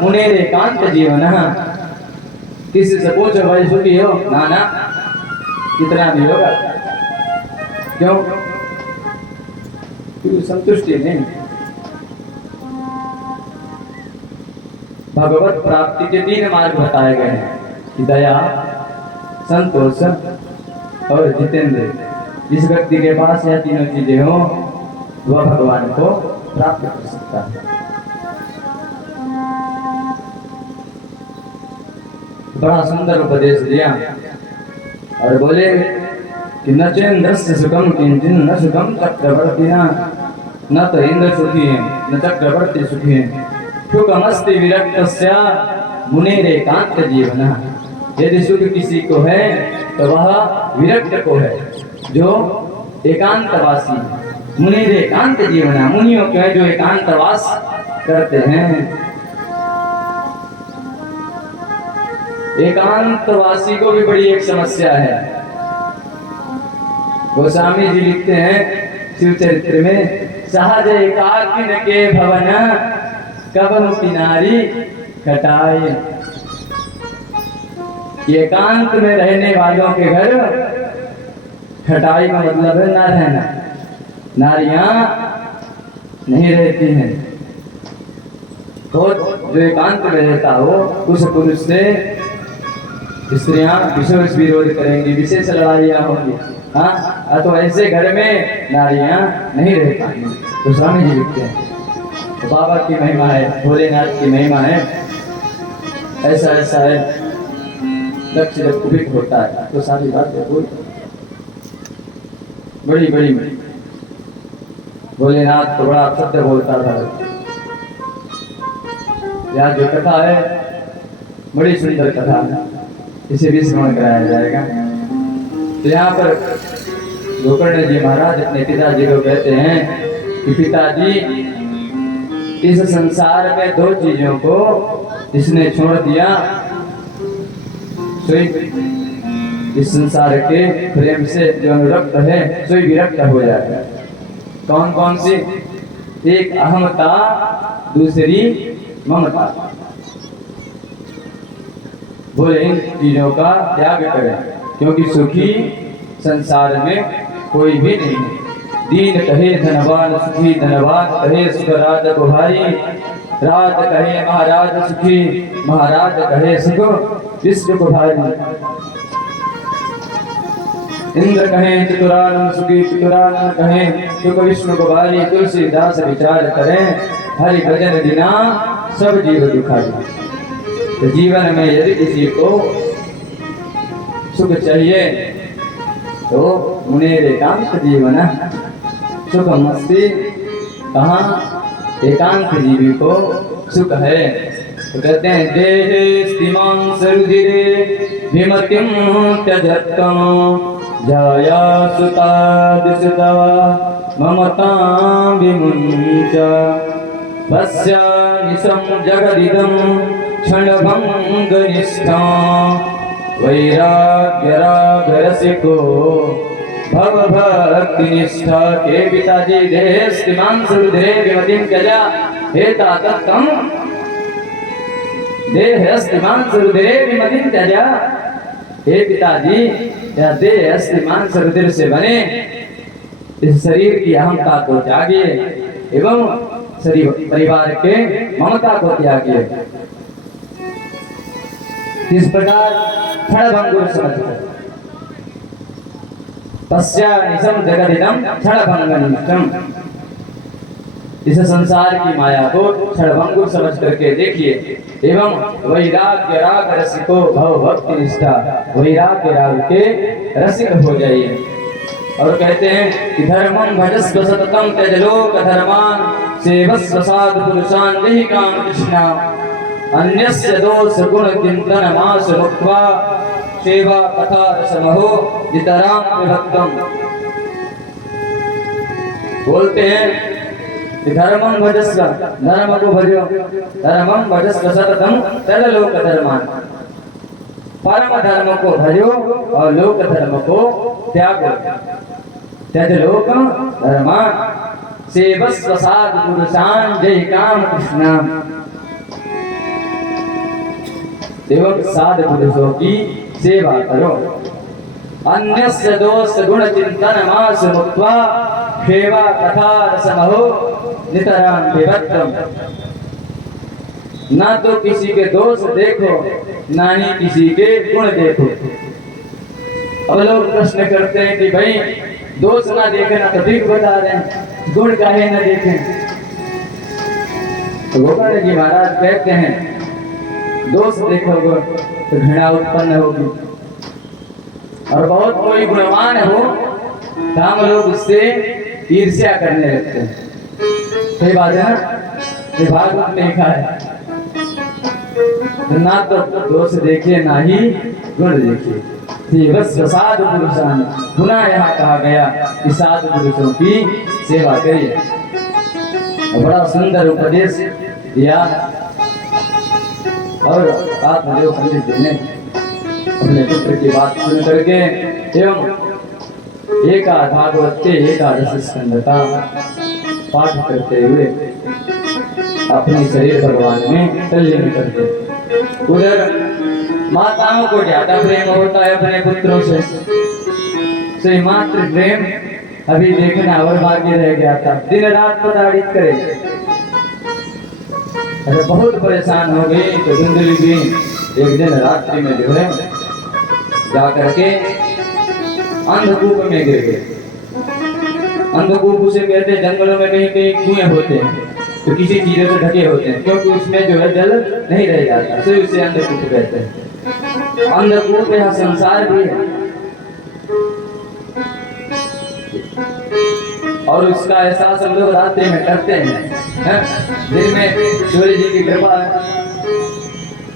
मुनेरेकांत जीवनः। किसी से पूछो भाई सुखी हो? ना ना, कितना भी होगा। क्यों? क्योंकि संतुष्टि नहीं। भगवत प्राप्ति के 3 मार्ग बताए गए हैं कि दया, संतोष और जितेंद्र। जिस व्यक्ति के पास यह तीनों चीजें हो वह भगवान को प्राप्त कर सकता है। बड़ा सुंदर उपदेश दिया और बोले कि न चेन्द्रस्य सुखम किंचिन न सुखम चक्रवर्तिना। न तो इंद्र सुखी है न चक्रवर्ती सुखी है। सुखमस्ति विरक्तस्य मुनेरेकांत जीवनः। यदि सुख किसी को है तो वह विरक्त को है, जो एकांतवासी। मुनिरेकांत जीवनः, मुनियों के जो एकांतवास करते हैं एकांतवासी को भी बड़ी एक समस्या है। गोस्वामी जी लिखते हैं शिव चरित्र में, सहज एकाकिन के भवन कवन किनारी कटाए। एकांत में रहने वालों के घर, खटाई का मतलब है ना रहना, नारियां नहीं रहती हैं। तो जो एकांत में रहता हो उस पुरुष से स्त्रियां विशेष विरोध करेंगी, विशेष लड़ाइयां होंगी। हाँ, तो ऐसे घर में नारियां नहीं रह पाएंगी। तो स्वामी जी लिखते हैं तो बाबा की महिमा है, भोलेनाथ की महिमा है, ऐसा ऐसा है। लक्ष्य जब कुपित होता है तो सारी बातें बोल बड़ी बड़ी भोलेनाथ तो बड़ा शब्द बोलता था। यहाँ जो कथा है बड़ी सुंदर कथा है, इसे भी श्रवण कराया जाएगा। तो यहाँ पर गोकर्ण जी महाराज अपने पिताजी को कहते हैं कि पिताजी, इस संसार में दो चीजों को जिसने छोड़ दिया सोई इस संसार के प्रेम से जो अनुरक्त है सोई विरक्त हो जाता है। कौन कौन सी? एक अहमता, दूसरी ममता। बोले इन चीजों का त्याग करें, क्योंकि सुखी संसार में कोई भी नहीं है। दीन कहे धनवान सुखी, धनवान कहे सुख राज को भारी, राज कहे महाराज सुखी, महाराज कहे सुख विश्व को भारी। इंद्र कहे चतुरानंद सुखी, चतुरानंद कहे सुख विष्णु को भारी। तुलसीदास विचार करें हरि भजन बिना सब जीव दुखारी। तो जीवन में यदि किसी को सुख चाहिए तो मुनेर एकांत जीवन, सुख मस्ती कहाँ? एकांत जीवी को सुख है। तो कहते हैं देहे स्तिमां सरुधिरे विमतिं त्यजत्तम, जाया सुता दिशतवा ममतां विमुञ्च। पश्या निशं जगदिदं क्षणभङ्गनिष्ठा, वैराग्यरागरसिको भव भक्ति निष्ठा। के पिताजी देहे स्तिमां सरुधिरे विमतिं त्यजा, हे तातत्तम देह स्तिमां सरुधिरे विमतिं त्यजा। हे पिताजी, यह देह स्तिमां सरुधिर से बने इस शरीर की अहमता को त्यागिए एवं शरीर परिवार के ममता को त्यागिए। इस प्रकार क्षणभंगुर समझकर पश्या निशम जगदिदम क्षणभंगनिष्ठम, इस संसार की माया को क्षणभंगुर समझ करके देखिए। एवं वैराग्य राग रसिको भव भक्ति निष्ठा, वैराग्य राग के रसिक हो जाइए। और कहते हैं कि धर्मं भजस्व सततम त्यज लोक धर्मान, सेवस्व साधु पुरुषान् देहि काम कृष्णा। अन्यस्य दोष गुण चिंतन मास मुक्त्वा, सेवा कथा रसमहो जितराम विभक्तम। बोलते हैं धर्मं भजस्व, धर्म को भजो, धर्मं भजस्व सततम त्यज लोक धर्मान। परम धर्म को भजो और लोक धर्म को त्यागो। त्यज लोक धर्मान, सेवस्व साधु पुरुषान् जय काम कृष्ण। एवं साधु पुरुषों की सेवा करो। अन्यस्य दोष गुण चिंतन मास मुक्त्वा, सेवा कथा रसमहो नितराम विभक्तम। ना तो किसी के दोष देखो, ना ही किसी के गुण देखो। अब लोग प्रश्न करते हैं कि भाई दोष ना देखना तो ठीक बता रहे हैं, गुण काहे ना देखें? तो गोकर्ण जी महाराज कहते हैं दोष देखोगे तो घृणा उत्पन्न होगी। और बहुत कोई गुणवान हो तो हम लोग उससे ईर्ष्या करने लगते हैं। सही बात है ना? ये भागवत में लिखा है, ना तो दोष देखिए ना ही गुण देखिए। बस साधु पुरुषान, पुनः यहाँ कहा गया कि साधु पुरुषों की सेवा करिए। बड़ा सुंदर उपदेश दिया और आत्मदेव पंडित जी ने अपने पुत्र की बात सुन करके एवं एकाद भागवत के एकादश स्कंद का पाठ करते हुए अपने शरीर भगवान में तल्लीन करते। उधर माताओं को ज्यादा प्रेम होता है अपने पुत्रों से मातृ प्रेम अभी देखना और बाकी रह गया था। दिन रात प्रताड़ित करे। अरे बहुत परेशान हो गई तो धुंधली भी एक दिन रात्रि में जो है जा करके अंधकूप में गिर गए। अंधकूप उसे कहते हैं, जंगलों में कहीं कहीं कुएं होते हैं तो किसी चीजों से ढके होते हैं, क्योंकि उसमें जो है जल नहीं रह जाता, तो उसे अंधकूप कहते हैं। अंधकूप यह संसार भी है और उसका एहसास हम लोग रात्रि में करते हैं। दिन में सूर्य जी की कृपा है,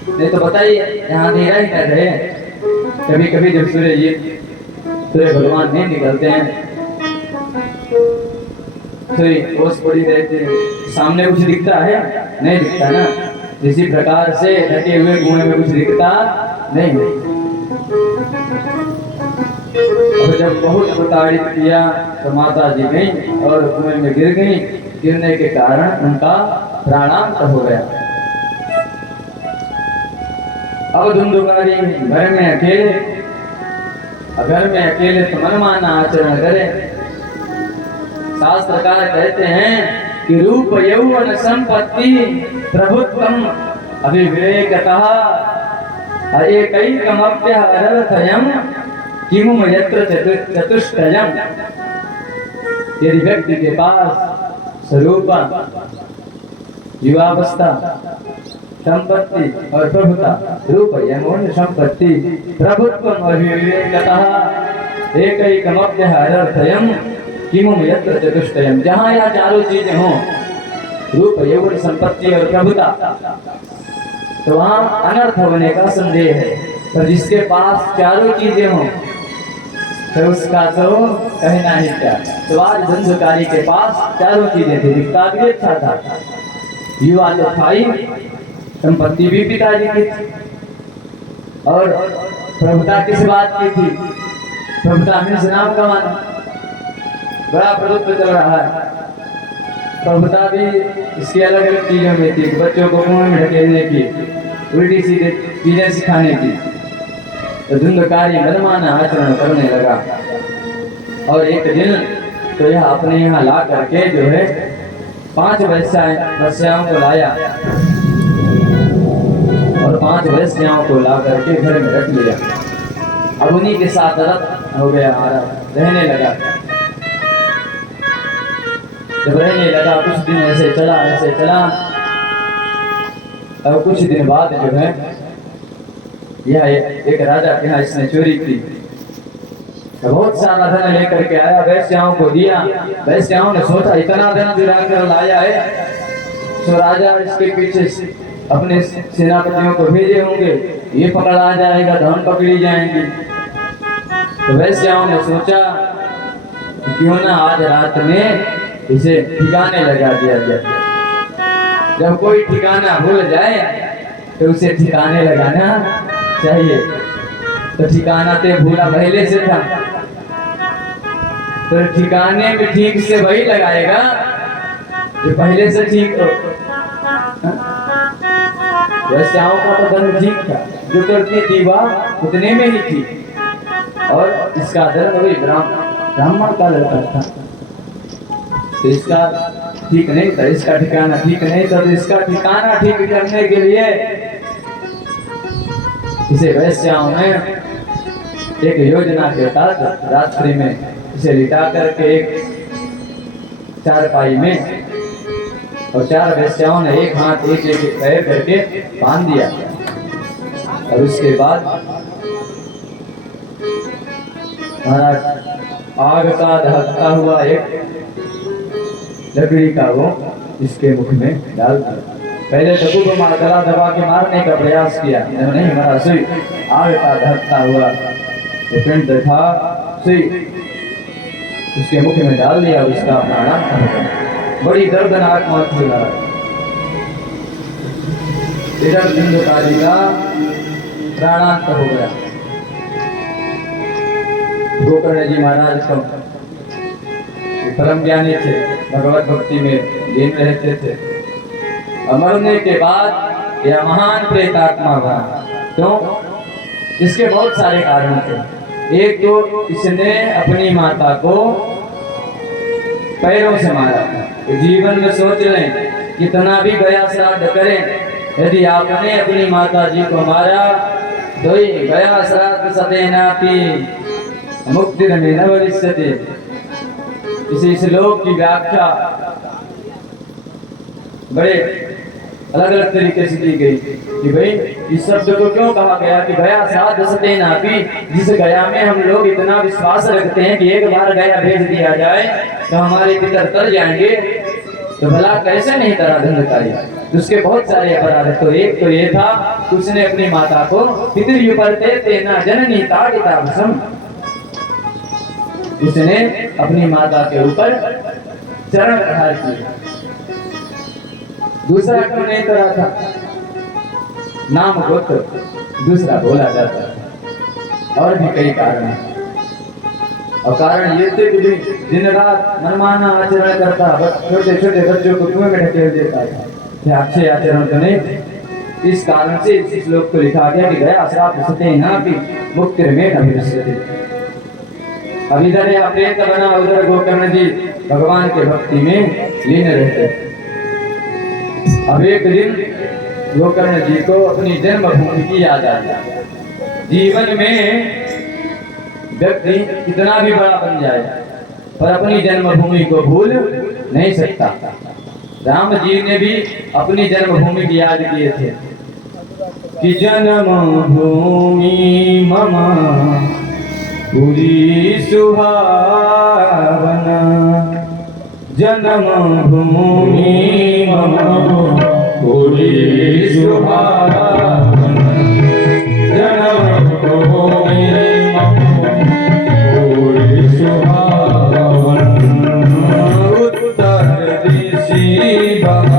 नहीं तो बताइए यहाँ अंधेरा ही कर रहे हैं। कभी कभी जब सूर्य भगवान नहीं निकलते हैं तो ओस पड़ी रहती है, सामने कुछ दिखता है नहीं दिखता ना, इसी प्रकार से ढके हुए कुएं में कुछ दिखता नहीं। और जब बहुत प्रताड़ित किया तो माता जी गई और कुएं में गिर गई। गिरने के कारण उनका प्राणांत हो गया। अब धुंधुकारी घर में अकेले तो मनमाना आचरण करे। शास्त्रकार कहते हैं कि रूप यौवन संपत्ति प्रभुत्वम अभिविवेकतः एकैकमप्यः अनर्थयम् किमुम यत्र चतुष्टयम्। यदि व्यक्ति के पास स्वरूप, युवावस्था, संपत्ति और प्रभुता, रूप यौवन संपत्ति प्रभुत्व अभिविवेकतः एकैकमप्यः अनर्थयम् किमुम यत्र चतुष्टयम्। जहाँ यह चारों चीजें हों, रूप यौवन संपत्ति और प्रभुता, तो वहाँ अनर्थ होने का संदेह है। पर जिसके पास चारों चीजें हों तो उसका तो कहना ही क्या। तो आज धुंधुकारी के पास चारों चीजें थी, दिखता भी अच्छा था, युवा तो था ही, संपत्ति भी पिताजी की थी और प्रभुता किस बात की थी? प्रभुता में नाम कमाना, बड़ा प्रभुत्व चल रहा है। प्रभुता भी इसकी अलग अलग चीजों में थी, बच्चों को कुएं में ढकेलने की, उल्टी सीधे चीजें सिखाने की। तो धुंधुकारी मनमाना आचरण करने लगा और एक दिन तो यह अपने यहाँ ला करके जो है 5 वैश्याओं को लाया और 5 वैश्याओं को ला करके घर में रख लिया। अब उन्हीं के साथ रत हो गया, रहने लगा। जब रहने लगा कुछ दिन ऐसे चला। अब कुछ दिन बाद जो है यह एक राजा के यहाँ इसने चोरी की। बहुत सारा धन लेकर के आया, वैश्याओं को दिया। वैश्याओं ने सोचा इतना धन चुरा कर लाया है तो राजा इसके पीछे अपने सेनापतियों को भेजे होंगे, ये पकड़ा जाएगा, धन पकड़ी जाएंगी। तो वैश्याओं ने सोचा क्यों ना आज रात में इसे ठिकाने लगा दिया जाए। जब कोई ठिकाना भूल जाए तो उसे ठिकाने लगाना चाहिए। तो ठिकाना तो भूला पहले से था, तो ठिकाने में ठीक से वही लगाएगा जो पहले से ठीक हो। वैश्याओं का तो धर्म ठीक था, जो करती थी वह उतने में ही थी और इसका धर्म वही ब्राह्मण का लड़का था। तो इसका ठीक नहीं था, इसका ठिकाना ठीक नहीं था। तो इसका ठिकाना ठीक करने के लिए इसे वैश्याओं ने एक योजना के तहत रात्रि में इसे लिटा करके एक चारपाई में और 4 वैश्याओं ने एक हाथ एक पैर करके बांध दिया। और उसके बाद महाराज आग का दहकता हुआ एक लकड़ी का वो इसके मुख में डाल दिया। पहले डब्बू को गला दबा के मारने का प्रयास किया, नहीं मारा। सुई आग का दहकता हुआ पिंड था, सुई उसके मुख में डाल दिया, उसका प्राणांत। बड़ी दर्दनाक मौत हुई। इधर धुंधुकारी का प्राणांत हो गया। गोकर्ण जी महाराज को परम ज्ञानी थे, भगवत भक्ति में लीन रहते थे। और मरने के बाद यह महान प्रेतात्मा बना। क्यों? इसके बहुत सारे कारण थे। एक तो इसने अपनी माता को पैरों से मारा। तो जीवन में सोच लें, कितना भी गया श्राद्ध करें, यदि आपने अपनी माता जी को मारा तो गया श्राद्ध सतेनापि मुक्ति में न भविष्यति। इसी श्लोक की व्याख्या बड़े अलग अलग तरीके से की गई कि भाई इस शब्द को क्यों कहा गया कि गया श्राद्ध सतेनापि। जिस गया में हम लोग इतना विश्वास रखते हैं कि एक बार गया भेज दिया जाए तो हमारे पितर तर जाएंगे, तो भला कैसे नहीं तरा धंधकारी। उसके बहुत सारे अपराध। तो एक तो ये था कि उसने अपनी माता को पितृयुपर्ते तेना जननी ताड़िताभसम, उसने अपनी माता के ऊपर चरण प्रहार किया। दूसरा क्यों नहीं करा था? नाम गोत्र दूसरा बोला जाता है। और भी कई कारण हैं। और कारण ये थे कि दिन रात मनमाना आचरण करता, छोटे छोटे बच्चों को कुएं में ढकेल देता था। अच्छे आचरण तो नहीं। इस कारण से इस श्लोक को लिखा गया कि गया श्राद्ध सतेनापि मुक्ति में न भविष्यति। अब इधर या प्रेत बना, उधर गोकर्ण जी भगवान के भक्ति में लीन रहते। अब एक दिन गोकर्ण जी को अपनी जन्मभूमि की याद आ गई। जीवन में व्यक्ति कितना भी बड़ा बन जाए पर अपनी जन्मभूमि को भूल नहीं सकता। राम जी ने भी अपनी जन्मभूमि की याद किए थे कि जन्मभूमि मम पुरी सुहावना, जन्मभूमि मम पुरी सुहावना, जन्मभूमि मम पुरी सुहावना। उत्तर दिशि बह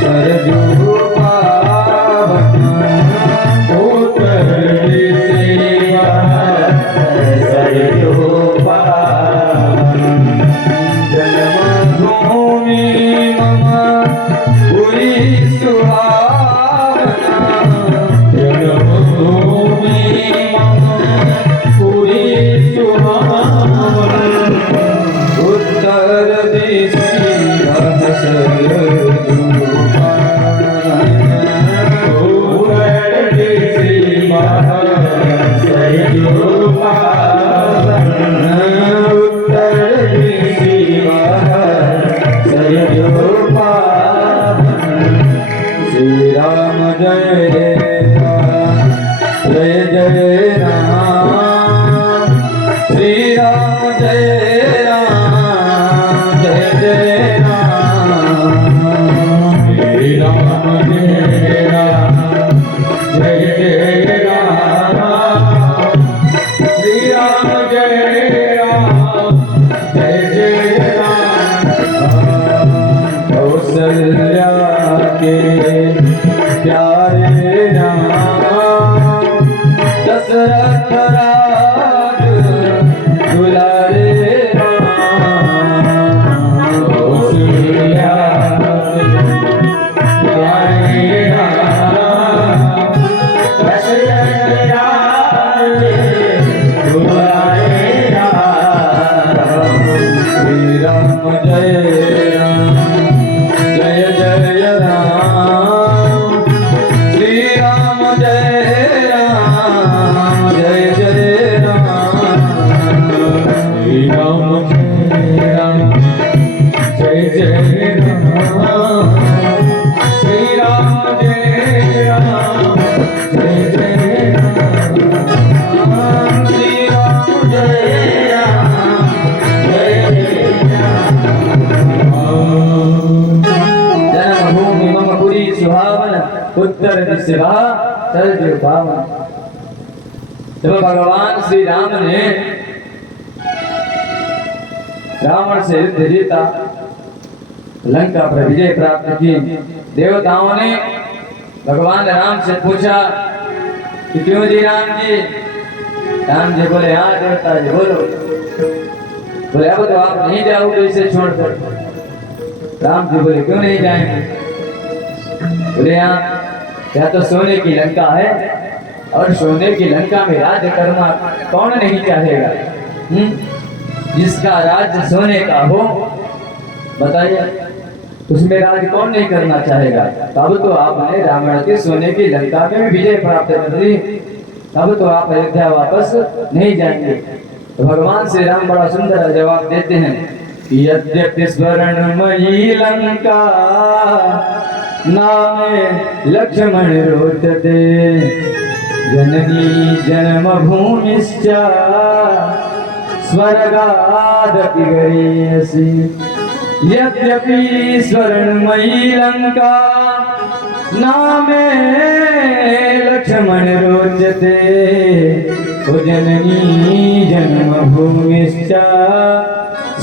सरजू पावन, उत्तर दिशि बह सरजू पावन, जन्मभूमि मम पुरी सुहावना, जन्मभूमि मम पुरी सुहावना। उत्तर दिशि बह सरजू पावन, उत्तर दिशि बह सरजू पावन, उत्तर दिशि बह सरजू पावन। श्री राम जय राम, जय जय राम, श्री राम जय राम, जय जय राम, श्री राम जय राम, जय जय राम, श्री राम जय राम, जय जय राम। कौशल्या के प्यारे राम, दशरथ राज दुलारे राम। कौशल्या के प्यारे राम, दशरथ राज दुलारे राम। श्री राम जय राम, जय जय राम, श्री राम जय राम, जय जय राम, श्री राम जय राम, जय जय राम, श्री राम जय राम, जय जय राम, श्री राम जय राम, जय जय राम। जन्मभूमि मम पुरी सुहावन, उत्तर दिशि बह सरजू पावन। जब भगवान श्री राम ने रावण से युद्ध जीता, लंका पर विजय प्राप्त की, देवताओं ने भगवान राम से पूछा कि क्यों जी राम जी राम जी बोले हाँ देवता जी बोलो। बोले अब तो आप नहीं जाओगे इसे छोड़कर। राम जी बोले क्यों नहीं जाएंगे? बोले यहाँ तो सोने की लंका है और सोने की लंका में राज करना कौन नहीं चाहेगा? जिसका राज्य सोने का हो बताइए उसमें राज कौन नहीं करना चाहेगा? तब तो आपने रावण के सोने की लंका में विजय प्राप्त कर ली, तब तो आप अयोध्या वापस नहीं जाएंगे। तो भगवान श्री राम बड़ा सुंदर जवाब देते हैं, यद्यपि स्वर्णमयी लंका नामे लक्ष्मण रोचते जननी जन्मभूमिश्च स्वर्गादपि गरीयसी। यद्यपि स्वर्णमयी लंका नामे लक्ष्मण रोचते जननी जन्मभूमिश्च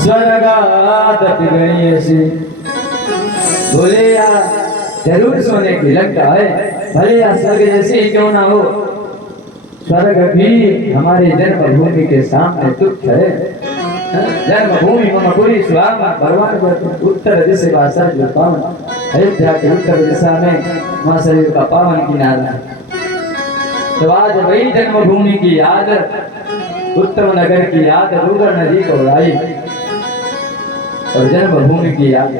स्वर्गादपि गरीयसी। बोले यार जरूर सोने की लंका है, भले या स्वर्ग जैसे ही क्यों ना हो, स्वर्ग भी हमारी जन्मभूमि के सामने तुच्छ है। जन्मभूमि मम पुरी स्वाहा भगवान उत्तर दिशा भाषा जो पावन अयोध्या के उत्तर दिशा में मां शरीर का पावन किनारा। तो आज वही जन्मभूमि की याद, उत्तम नगर की याद रूगर नदी को आई और जन्मभूमि की याद।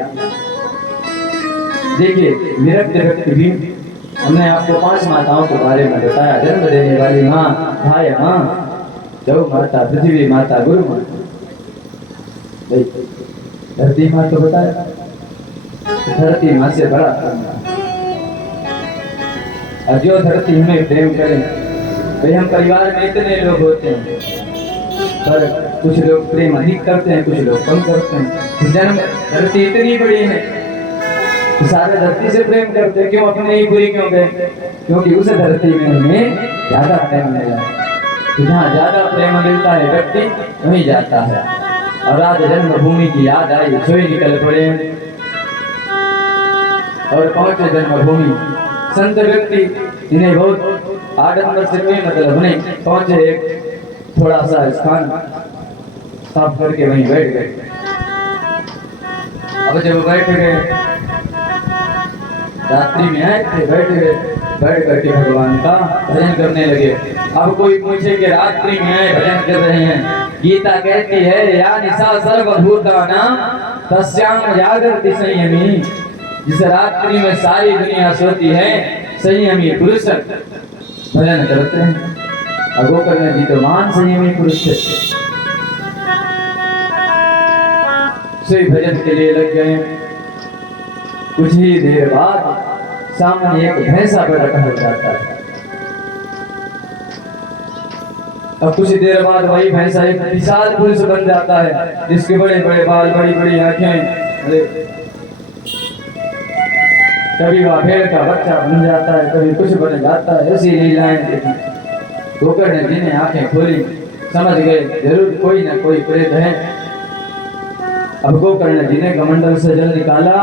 देखिए विरक्त व्यक्ति भी, हमने आपको 5 माताओं के बारे में बताया। जन्म देने वाली माँ, भाई माँ, गौ माता, पृथ्वी माता, गुरु माता, धरती माँ तो बताया। धरती माँ से बड़ा और जो धरती हमें प्रेम करें। भाई हम परिवार में इतने लोग होते हैं पर कुछ लोग प्रेम अधिक करते हैं, कुछ लोग कम करते हैं। जन्म धरती इतनी बड़ी है सारे धरती से प्रेम करते हैं, क्यों अपने ही पूरी क्यों गए? क्योंकि उस धरती में हमें ज्यादा प्रेम मिला। तो जहाँ ज्यादा प्रेम मिलता है व्यक्ति वहीं जाता है। और आज जन्मभूमि की याद आई, सोई निकल पड़े और पहुंचे जन्मभूमि। संत व्यक्ति इन्हें बहुत आडंबर से कोई मतलब नहीं, पहुंचे एक थोड़ा सा स्थान साफ करके वहीं बैठ गए। अब जब बैठ गए रात्रि में आए थे, बैठ करके भगवान का भजन करने लगे। अब कोई पूछे कि रात्रि में आए भजन कर रहे हैं, गीता कहती है या निशा सर्वभूतानां तस्याम जागृति संयमी। जिस रात्रि में सारी दुनिया सोती है संयमी पुरुष भजन करते हैं। और गोकर्ण जी तो मान संयमी पुरुष थे, सोई भजन के लिए लग गए। कुछ ही देर बाद सामने एक भैंसा पर टहल जाता है। अब कुछ देर बाद वही भैंसा एक विशाल पुरुष बन जाता है, जिसके बड़े बड़े बाल, बड़ी बड़ी आंखें। कभी वह भेड़ का बच्चा बन जाता है, कभी कुछ बन जाता है। ऐसी लीलाएं देखी। गोकर्ण जी ने आंखें खोली, समझ गए जरूर कोई ना कोई प्रेत है। अब गोकर्ण जी ने कमंडल से जल निकाला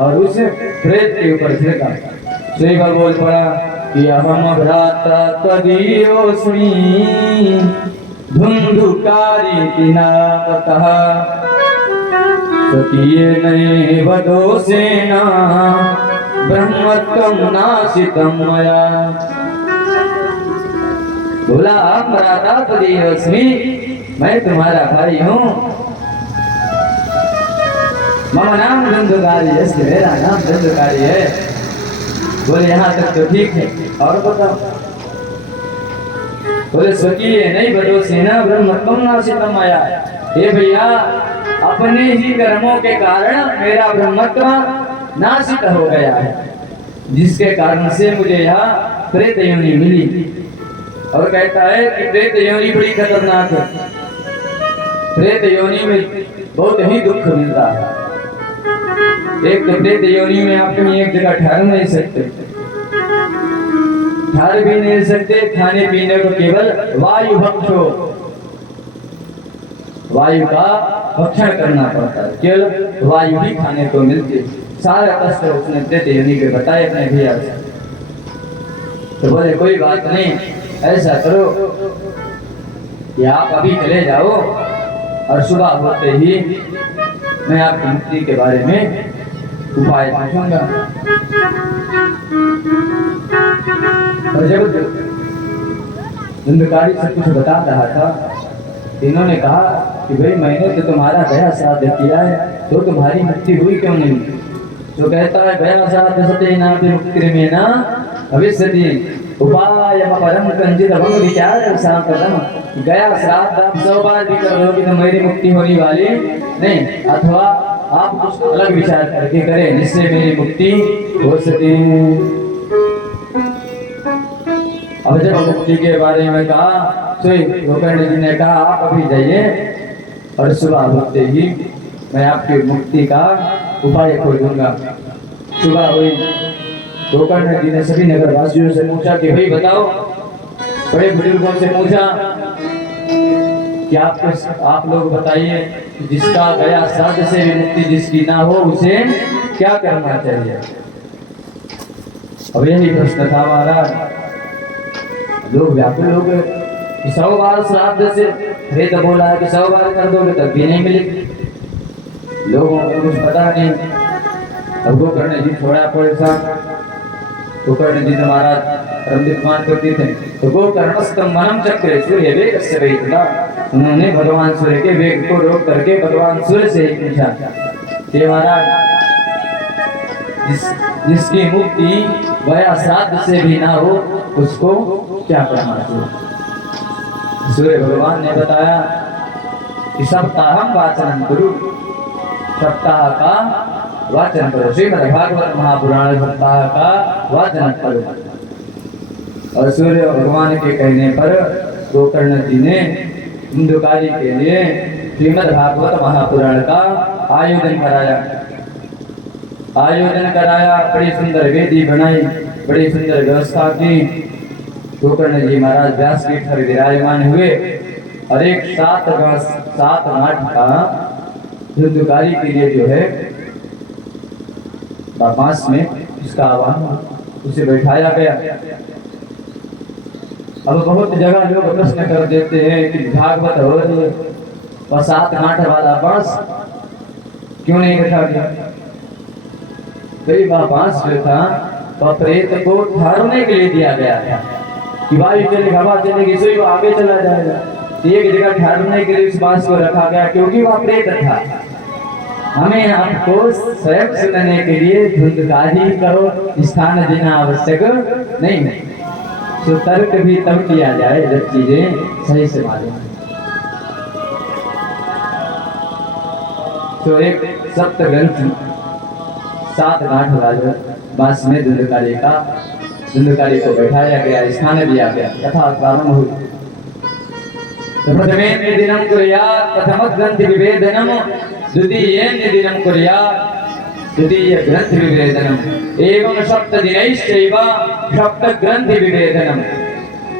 और उसे प्रेत के ऊपर फेंका। शिव बोल पड़ा कि अहम भ्राता त्वदीयोऽस्मि धुंधुकारी नामतः स्वकीयेनैव दोषेण ब्रह्मत्वं नाशितं मया। बोला भ्राता त्वदीयोऽस्मि, मैं तुम्हारा भाई हूँ। मम नाम धुंधुकारी है, मेरा नाम धुंधुकारी है। बोले यहाँ तक तो ठीक है, और बताओ? बोले स्वकीय नहीं बदोषी ना ब्रह्मत्वं नाशितं मया। हे भैया, अपने ही कर्मों के कारण मेरा ब्रह्मत्व नाशित हो गया है, जिसके कारण से मुझे यहाँ प्रेत योनि मिली। और कहता है कि प्रेत योनि बड़ी खतरनाक है। प्रेत योनि में बहुत ही दुख मिलता है। एक तो प्रेत योनि में आप कहीं एक जगह ठहर नहीं सकते, ठहर भी नहीं सकते। खाने पीने को केवल वायु भक्षो, वायु का भक्षण करना पड़ता है, केवल वायु ही खाने को मिलती है। सारा कष्ट उसने प्रेत योनि के बताए अपने भैया से। तो बोले कोई बात नहीं, ऐसा करो कि आप अभी चले जाओ और सुबह होते ही मैं आपकी मुक्ति के बारे में उपाय पूछूंगा। और जब धुंधकारी सब कुछ बता रहा था, इन्होंने कहा कि भाई मैंने तो तुम्हारा गया श्राद्ध किया है, तो तुम्हारी मुक्ति हुई क्यों नहीं? तो कहता है गया श्राद्ध सतेना मुक्तिर्मेना भविष्यति उपायम परम कंजित भंग विचार सांप्रदम। गया श्राद्ध आप 100 बार भी कर दोगे तो मेरी मुक्ति होने वाली नहीं, अथवा आप कुछ अलग विचार करके करें जिससे मेरी मुक्ति हो सके। अब जब मुक्ति के बारे में कहा तो गोकर्ण जी ने कहा आप अभी जाइए और सुबह होते ही मैं आपकी मुक्ति का उपाय खोजूंगा। सुबह हुई, गोकर्ण जी ने सभी नगरवासियों से पूछा कि भाई बताओ, बड़े बुजुर्गों से पूछा कि आप लोग बताइए जिसका गया श्राद्ध से भी मुक्ति जिसकी ना हो उसे क्या करना चाहिए। अब यही प्रश्न था महाराज। लोग व्याकुल हो गए कि 100 बार श्राद्ध से, अरे तो बोला है कि 100 बार कर दोगे तब भी नहीं मिलेगी, लोगों को कुछ पता नहीं। अब गोकर्ण जी थोड़ा परेशान, गोकर्ण जी तो महाराज परमविद्वान करते थे, तो गोकर्णस्तम मनम चक्रे सूर्य वेग से वेदना, उन्होंने भगवान सूर्य के वेग को रोक करके भगवान सूर्य से ही पूछा कि महाराज जिसकी मुक्ति गया श्राद्ध से भी ना हो उसको क्या करना चाहिए। सूर्य भगवान ने बताया कि सप्ताहम वाचन करो, सप्ताह का वाचन करो, श्रीमद् भागवत महापुराण सप्ताह का वाचन करो। और सूर्य भगवान के कहने पर गोकर्ण जी ने धुंधकारी के लिए श्रीमद् भागवत महापुराण का आयोजन कराया। बड़ी सुंदर वेदी बनाई, बड़ी सुंदर व्यवस्था की। गोकर्ण जी महाराज व्यासपीठ पर विराजमान हुए और एक 7 नाट का धुंधकारी के लिए जो है पास में इसका आह्वान उसे बैठाया गया। अब बहुत जगह लोग प्रश्न कर देते हैं कि भागवत हो रही है और 7 नाट वाला बांस क्यों नहीं बैठा गया? कई बार बांस जो था वह प्रेत को ठहरने के लिए दिया गया था कि वायु चलेगी, हवा चलेगी, इससे वो आगे चला जाएगा। तो एक जगह ठहरने के लिए इस बांस को रखा गया क्योंकि वह प्रेत था। हमें आपको स्वयं सुनने के लिए धुंधकारी करो स्थान देना आवश्यक नहीं है। तो तर्क भी तब किया जाए जब चीजें सही से मालूम है। तो एक सप्त ग्रंथ 7 गांठ वाले बांस में धुंधकारी को बैठाया गया, स्थान दिया गया, कथा प्रारंभ हुई। प्रथमेन दिनं कुर्यात् प्रथम ग्रंथ विवेदनम, द्वितीयेन दिनं कुर्यात् द्वितीय ग्रंथ विवेदनम, एवं 7 दिनैश्चैव 7 ग्रंथ विवेदनम।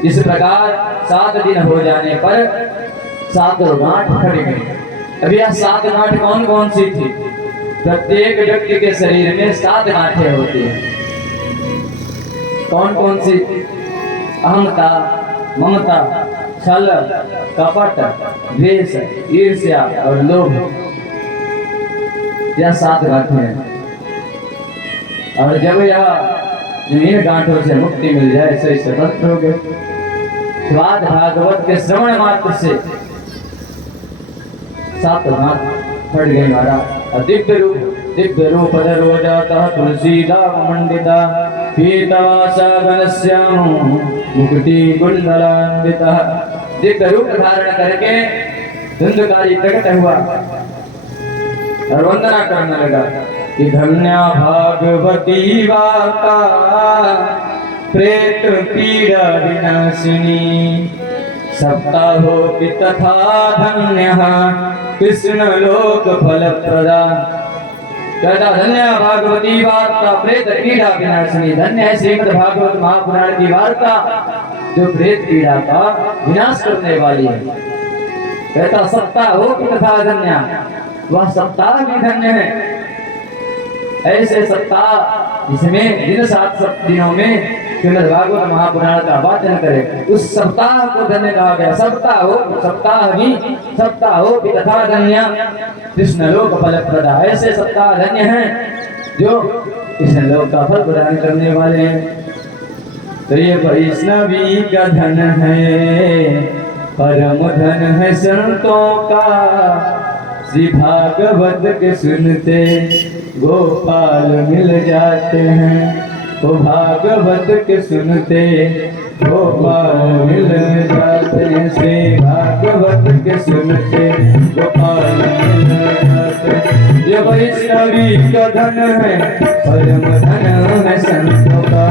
इस प्रकार 7 दिन हो जाने पर 7 गांठ फट गई। अब यह 7 गांठ कौन कौन सी थी? प्रत्येक व्यक्ति के शरीर में 7 गांठें होती हैं। कौन कौन सी? अहंता, ममता, छल, कपट, द्वेष, ईर्ष्या और लोभ, यह 7 गांठें हैं। और जब इन गांठों से मुक्ति मिल जाए ऐसे स्वतंत्र हो गए। स्वाद भागवत के श्रवण मात्र से 7 गांठ फट गई महाराज। दिव्य रूप दरोजाता तुलसीदास मंडिता, पीतवासा घनश्याम मुकुटि कुंडलान्विता। दिव्य रूप धारण करके धुंधकारी प्रकट हुआ और वंदना करने लगा कि धन्या भागवती वार्ता प्रेत पीड़ा विनाशिनी, सप्ताहोऽपि तथा धन्यः कृष्ण लोक फलप्रदा। कहता धन्य भागवती वार्ता प्रेत पीड़ा विनाशिनी। धन्य है श्रीमद् भागवत महापुराण की वार्ता जो प्रेत पीड़ा का विनाश करने वाली है। कहता सप्ताहोऽपि तथा धन्य, वह सप्ताह भी धन्य है। ऐसे सप्ताह जिसमें दिन 7 दिनों में श्रीमद् भागवत महापुराण का वाचन करे। उस सप्ताह को धन्य कहा गया। सप्ताह हो भी तथा धन्य कृष्ण लोक फल प्रदा। ऐसे सप्ताह धन्य हैं जो कृष्ण लोक का फल प्रदान करने वाले हैं। तो ये वैष्णवी का धन है, परम धन है संतों का। श्री भागवत के सुनते गोपाल मिल जाते हैं। वो भागवत के सुनते गोपाल मिल जाते हैं। श्री भागवत के सुनते गोपाल मिल जाते हैं। ये वैष्णवी का धन है, परम धन है संतों का।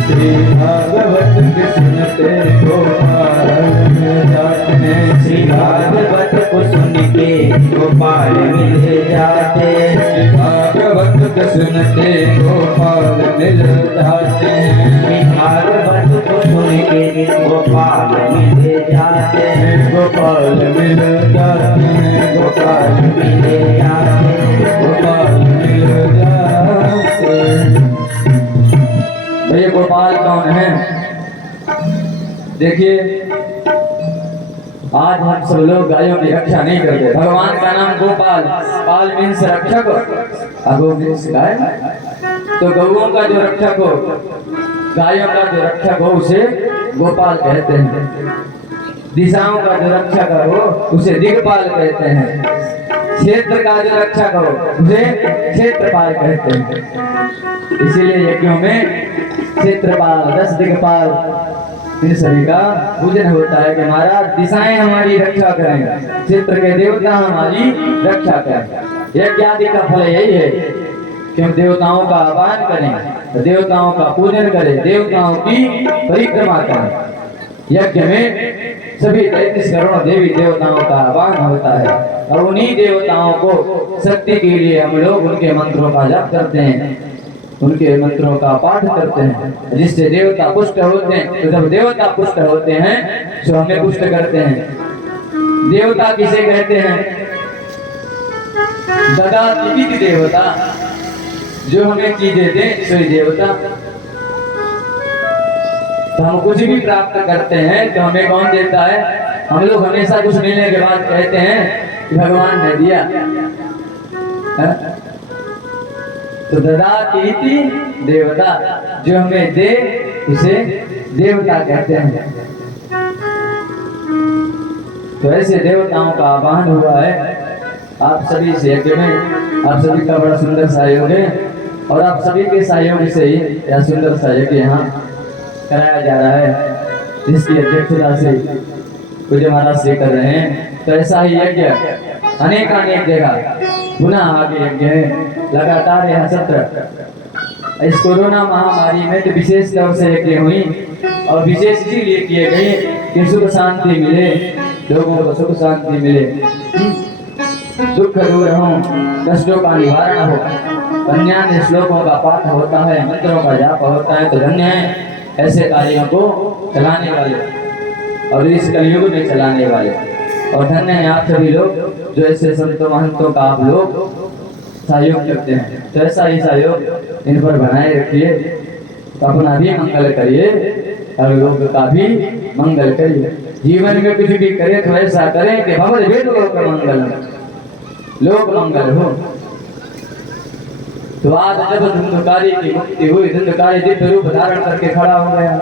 श्री भागवत के सुनते गोपाल मिल जाते हैं। श्री भागवत को सुन के गोपाल मिल जाते हैं। श्री भागवत को सुनते गोपाल मिल जाते हैं। श्री भागवत को सुन के गोपाल मिल जाते हैं। गोपाल मिल जाते हैं। गोपाल मिल जाते हैं। गोपाल मिल जाते हैं। भैया गोपाल कौन है? देखिए, आज हम सब लोग गायों की रक्षा नहीं करते। भगवान का नाम गोपाल, पाल मीन्स रक्षक, अगो मीन्स गाय। तो गौओं का जो रक्षक हो, गायों का जो रक्षक हो उसे गोपाल कहते हैं। दिशाओं का जो रक्षक हो उसे दिक्पाल कहते हैं। क्षेत्र का जो रक्षक हो उसे क्षेत्रपाल कहते हैं। इसीलिए यज्ञों में क्षेत्रपाल, 10 दिक्पाल, इन सभी का पूजन होता है कि महाराज दिशाएं हमारी रक्षा करें, क्षेत्र के देवता हमारी रक्षा करें। यज्ञ आदि का फल यही है कि हम देवताओं का आह्वान करें, देवताओं का पूजन करें, देवताओं की परिक्रमा करें। यज्ञ में सभी 33 करोड़ देवी देवताओं का आह्वान होता है और उन्हीं देवताओं को शक्ति के लिए हम लोग उनके मंत्रों का जाप करते हैं, उनके मंत्रों का पाठ करते हैं, जिससे देवता पुष्ट होते हैं। तो जब देवता पुष्ट होते हैं तो हमें पुष्ट करते हैं। देवता किसे कहते हैं? ददाति देवता, जो हमें चीजें दे सोई देवता। तो हम कुछ भी प्राप्त करते हैं तो हमें कौन देता है? हम लोग हमेशा कुछ मिलने के बाद कहते हैं कि भगवान ने दिया है? तो ददाति देवता, जो हमें दे उसे देवता कहते हैं। तो ऐसे देवताओं का आह्वान हुआ है आप सभी से यज्ञ में। आप सभी का बड़ा सुंदर सहयोग है और आप सभी के सहयोग से ही यह सुंदर सा यज्ञ यहाँ कराया जा रहा है, जिसकी अध्यक्षता से पूज्य महाराज से कर रहे हैं। तो ऐसा ही यज्ञ अनेक जगह पुनः आगे यज्ञ है। लगातार यह सत्र इस कोरोना महामारी में तो विशेष तौर से यज्ञ हुई और विशेष इसीलिए किए गए कि सुख शांति मिले, लोगों को सुख शांति मिले, दुख दूर हो, कष्टों का निवारण हो। अन्य श्लोकों का पाठ होता है, मंत्रों का जाप होता है। तो धन्य है ऐसे कार्यों को चलाने वाले और इस कलयुग में चलाने वाले। और धन्य है आप सभी लोग जो ऐसे संतों महंतों का आप लोग सहयोग करते हैं। तो ऐसा ही सहयोग इन पर बनाए रखिए, अपना भी मंगल करिए और लोग का भी मंगल करिए। जीवन में कुछ भी करें तो ऐसा करें कि भगवत वेद लोक मंगल, लोक मंगल हो। तो आज जब धुंधकारी की मुक्ति हुई, धुंधकारी दिव्य रूप धारण करके खड़ा हो गया,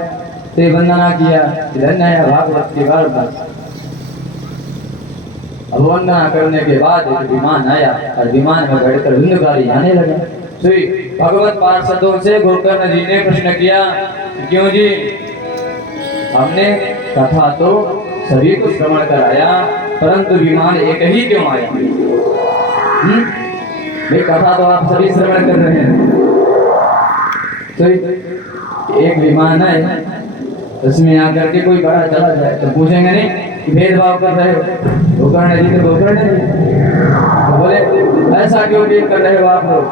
तो वंदना किया, धन्य है भागवत की वार्ता। अब वंदना करने के बाद एक विमान आया और विमान में बैठकर धुंधकारी आने लगा। श्री भगवत पार्षदों से गोकर्ण जी ने प्रश्न किया, क्यों जी, हमने कथा तो सभी को श्रवण कराया परंतु विमान एक ही क्यों आया? भाई कथा तो आप सभी श्रवण कर रहे हैं, तो एक विमान है उसमें आकर के कोई बड़ा चला जाए तो पूछेंगे नहीं कि भेदभाव कर रहे हो, गोकर्ण जी तो गोकर्ण जी, तो बोले ऐसा क्यों डील कर रहे हो आप लोग?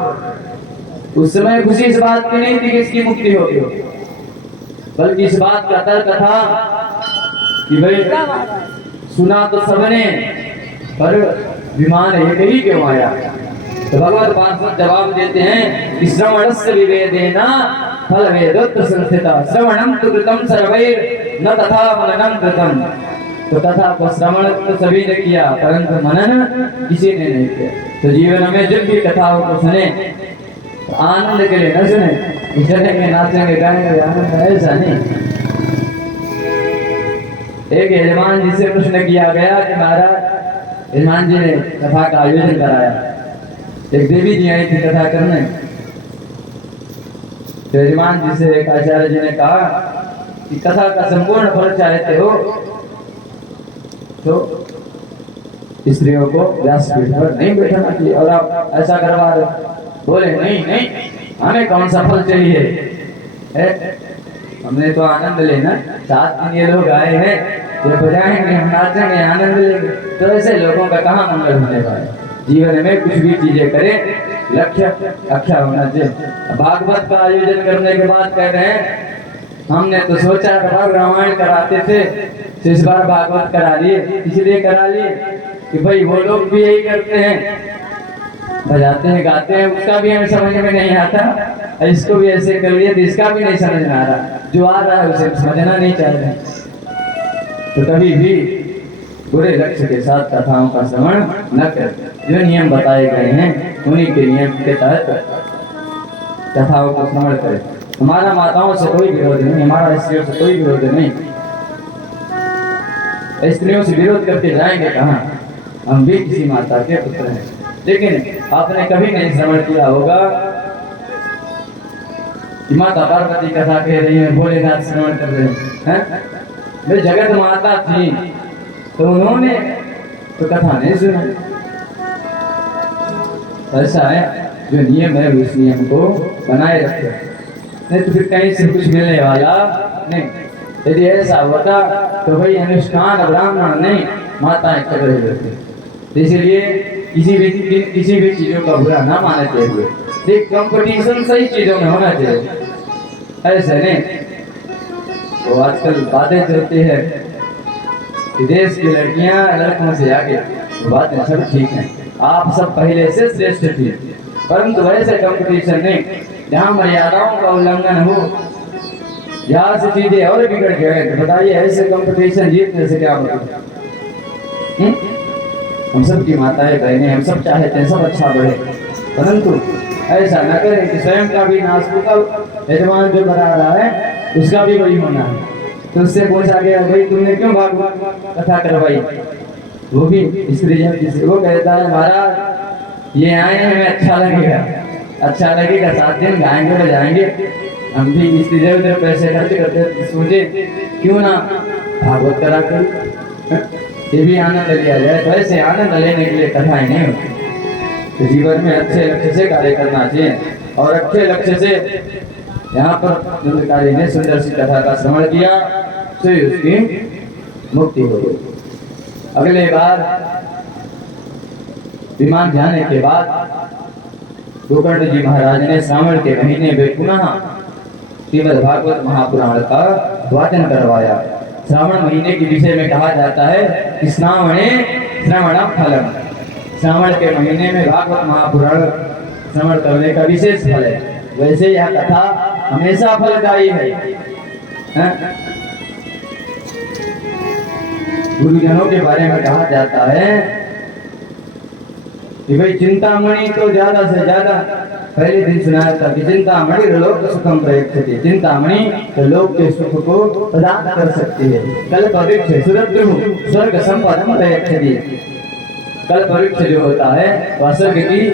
उस समय खुशी इस बात की नहीं थी कि इसकी मुक्ति होगी, बल्कि इस बात का तर्क था कि भाई सुना तो सबने पर विमान एक ही क्यों आया? तो भगवत पार्षद जवाब देते हैं कि श्रवणस्य विवेदेना फल वेदोक्त संस्थिता श्रवणम तु कृतम सर्वैर न तथा मननम कृतम। तो कथा को श्रवण तो सभी ने किया परंतु मनन किसी ने नहीं किया। तो जीवन में जब भी कथाओं को सुने तो आनंद के लिए न सुने, चलेंगे नाचेंगे गाएंगे आनंद, ऐसा नहीं। एक यजमान जी से प्रश्न किया गया कि महाराज, यजमान जी ने कथा का आयोजन कराया, एक देवी जी आई थी कथा करने। तो यजमान जी से एक आचार्य जी ने कहा कि कथा का संपूर्ण फल चाहते हो तो स्त्रियों को व्यासपीठ पर नहीं बैठाना चाहिए, और आप ऐसा करवा रहे। बोले नहीं नहीं, हमें कौन सा फल चाहिए है? हमने तो आनंद लेना। 7 दिन ये लोग आए हैं, ये बजाएंगे, हम नाचेंगे, आनंद लेंगे। तो ऐसे लोगों का कहाँ मंगल होने वाला है? जीवन में कुछ भी चीजें करें, लक्ष्य अच्छा होना चाहिए। भागवत का आयोजन करने के बाद कह रहे हैं हमने तो सोचा था रामायण कराते थे, तो इस बार भागवत करा लिए। इसलिए करा लिए कि भाई वो लोग भी यही करते हैं, बजाते हैं गाते हैं, उसका भी हमें समझ में नहीं आता, इसको भी ऐसे कर लिए तो इसका भी नहीं समझ में आ रहा, जो आ रहा है उसे समझना नहीं चाहते। तो कभी भी बुरे लक्ष्य के साथ कथाओं का श्रवण न करें। जो नियम बताए गए हैं उन्हीं के नियम के तहत कथाओं का श्रवण करें। हमारा माताओं से कोई विरोध नहीं, हमारा स्त्रियों से कोई विरोध नहीं। स्त्रियों से विरोध करके जाएंगे कहाँ? हम भी किसी माता के पुत्र हैं। लेकिन आपने कभी नहीं श्रवण किया होगा कि माता पार्वती कथा कह रही है, भोलेनाथ श्रवण कर रहे हैं। वे जगत माता थी तो उन्होंने तो कथा नहीं सुनी। ऐसा है, जो नियम है उस नियम को बनाए रखे, नहीं तो फिर कहीं से कुछ मिलने वाला नहीं। यदि ऐसा होता तो भाई अनुष्ठान ब्राह्मण नहीं, माताएं कर रहे होते। इसलिए किसी भी चीजों का बुरा ना मानते हुए एक कंपटीशन सही चीजों में होना चाहिए, ऐसे नहीं। तो आजकल बातें चलती है कि देश की लड़कियां लड़कों से आगे, तो बातें सब ठीक है, आप सब पहले से श्रेष्ठ थी, परंतु वैसे कंपटीशन नहीं जहाँ मर्यादाओं का उल्लंघन हो, यहाँ से चीजें और बिगड़ गए। तो बताइए ऐसे कंपटीशन जीतने से क्या मतलब? हम सब की माताएं बहनें, हम सब चाहते हैं सब अच्छा बढ़े, परंतु ऐसा न करें कि स्वयं का भी नाश होगा, यजमान जो बना रहा है उसका भी वही होना है। तो उससे पूछा गया भाई तुमने क्यों भागवत कथा करवाई? वो भी स्त्री जन, वो कहता है महाराज ये आए हैं हमें अच्छा लगेगा, अच्छा लगेगा, 7 दिन गाएंगे बजाएंगे। हम भी स्त्री इधर उधर पैसे खर्च करते, सोचे क्यों ना भागवत करा कर ये भी आनंद लिया जाए। तो ऐसे आनंद लेने के लिए कथाएं नहीं होती। तो जीवन में अच्छे लक्ष्य से कार्य करना चाहिए, और अच्छे लक्ष्य से यहाँ पर नंदकारी ने सुंदर सी कथा का श्रवण किया तो उसकी मुक्ति हो गई। अगले बार विमान जाने के बाद गोकर्ण जी महाराज ने श्रावण के महीने में पुनः श्रीमद् भागवत महापुराण का वाचन करवाया। श्रावण महीने के विषय में कहा जाता है कि श्रावणे श्रवणम फलम, श्रावण के महीने में भागवत महापुराण श्रवण करने का विशेष फल है। वैसे यह कथा हमेशा फलदायी है। गुरुजनों के बारे में कहा जाता है कि भाई चिंतामणि तो ज्यादा से ज्यादा, पहले दिन सुनाया था कि चिंतामणि लोक सुखम प्रयच्छति, चिंतामणि तो लोक के सुख को प्रदान कर सकती है। कल्पवृक्ष सुरद्रुः स्वर्ग संपदम प्रयच्छति, कल्पवृक्ष जो होता है वह स्वर्ग की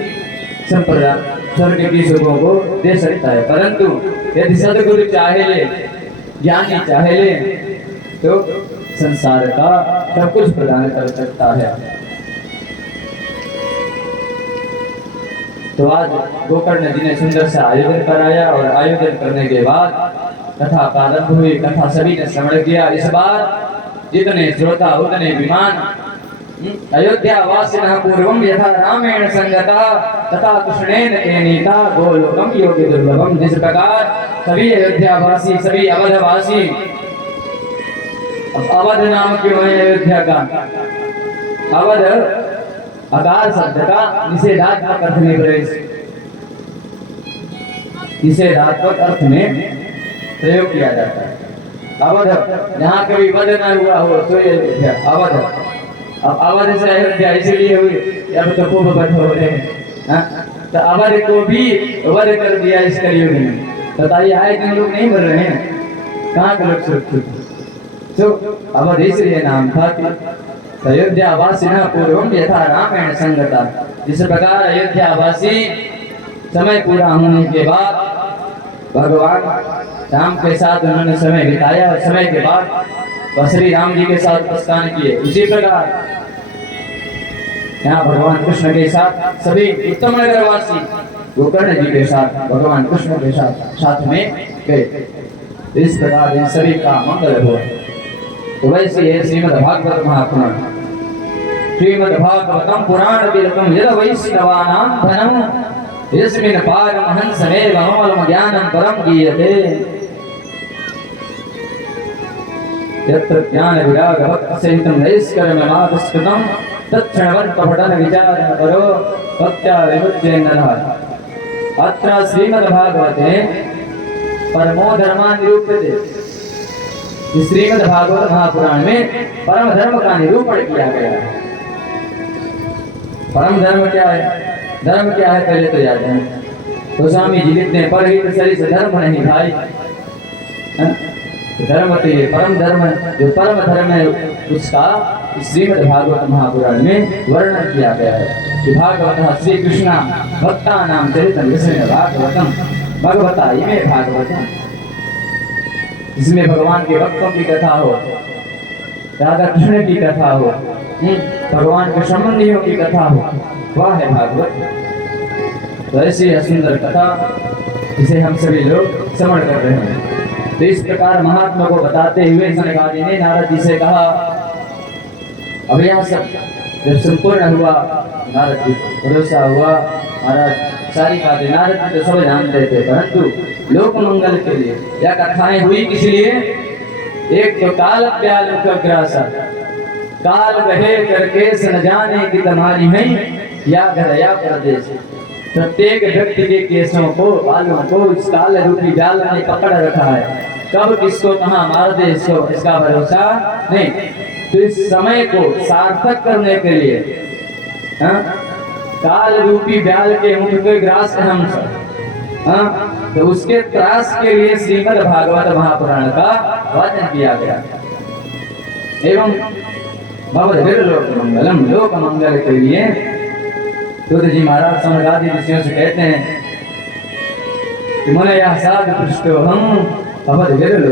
संपदा, स्वर्ग की सुखों को दे सकता है, परंतु यदि सदगुरु चाहे ले, ज्ञानी चाहे ले, तो संसार का सब कुछ प्रदान कर सकता है। तो आज गोकर्ण जी ने सुंदर सा आयोजन कराया, और आयोजन करने के बाद कथा प्रारंभ हुई। कथा सभी ने श्रवण किया। इस बार जितने श्रोता उतने विमान। अयोध्या वासिनः पूर्वम यथा रामेण संगता तथा कृष्णेन तेनीता गोलोकम योगी दुर्लभम। जिस प्रकार सभी अयोध्यावासी, सभी अवधवासी, अवध नाम क्यों है अयोध्या का? अवध अकार शब्द का निषेधात्मक अर्थ में प्रवेश। निषेधात्मक अर्थ में प्रयोग किया जाता है। अवध, जहाँ कभी वध न हुआ हो तो ये अयोध्या अवध। अब अवध से अयोध्या इसलिए हुई, अब तो खूब वध हो रहे हैं, हाँ? तो अवध को भी वध कर दिया इस कलयुग में। बताइए आए दिन लोग नहीं मर रहे हैं, कहाँ के लोग सुरक्षित। तो अवध इसलिए नाम था कि अयोध्या वासिना पूर्वम यथा रामायण संगता। जिस प्रकार अयोध्या वासी समय पूरा होने के बाद भगवान राम के साथ उन्होंने समय बिताया, समय के बाद वह श्री राम जी के साथ प्रस्थान किए, उसी प्रकार यहाँ भगवान कृष्ण के साथ सभी उत्तम नगरवासी गोकर्ण जी के साथ भगवान कृष्ण के साथ में गए। इस प्रकार इन सभी का मंगल हो। तो वैसे ये श्रीमद् भागवत महापुराण, श्रीमद् भागवतम पुराण विरतम यद वैष्णवानां धनम यस्मिन् पारमहंसमेव अमलम ज्ञानं परम गीयते। यत्र ज्ञान विराग भक्त सहितं नैष्कर्म्यमादस्कृतं तत्क्षणवत् पठन विचारं करो भक्त्या विमुच्यते नरः। अत्र श्रीमद् भागवते परमो धर्मा निरूप्यते। इस श्रीमद् भागवत महापुराण में परम धर्म का निरूपण किया गया है। परम धर्म क्या है? धर्म क्या है पहले तो याद है। तो स्वामी जी लिखते हैं पर ही सरिस धर्म नहीं भाई। तो धर्म तो ये परम धर्म है, जो परम धर्म है उसका श्रीमद् भागवत महापुराण में वर्णन किया गया है कि भागवत श्री कृष्ण भक्ता नाम चरितम यस्मिन् भागवतम भगवता इमे भागवतम। इसमें भगवान के भक्तों की कथा हो, राधा कृष्ण की कथा हो, भगवान के संबंधियों की कथा हो, वह है भागवत। तो ऐसी सुंदर कथा इसे हम सभी लोग श्रवण कर रहे हैं। तो इस प्रकार महात्मा को बताते हुए सनकादि ने नारद जी से कहा। अब यह सब जब संपूर्ण हुआ, नारद जी भरोसा हुआ, महाराज सारी बातें नारद जी तो सब जानते थे, परंतु लोक मंगल के लिए यह कथाएं हुई किस लिए? एक तो काल प्याल ग्रासा, काल रहे करके सन जाने की तुम्हारी नहीं या घर या प्रदेश। प्रत्येक व्यक्ति के केसों को बालों को इस काल रूपी जाल ने पकड़ रखा है, कब किसको कहाँ मार दे इसको इसका भरोसा नहीं। तो इस समय को सार्थक करने के लिए काल रूपी ब्याल के मुख के ग्रास हम सब, तो उसके त्रास के लिए श्रीमद् भागवत महापुराण का वाचन किया गया। एवं भवद्भिर लोक मंगलम, लोक मंगल के लिए सूर्य जी महाराज सनकादि ऋषियों से कहते हैं कि मुने यह साध पृष्ठो हम भवद्भिर लोक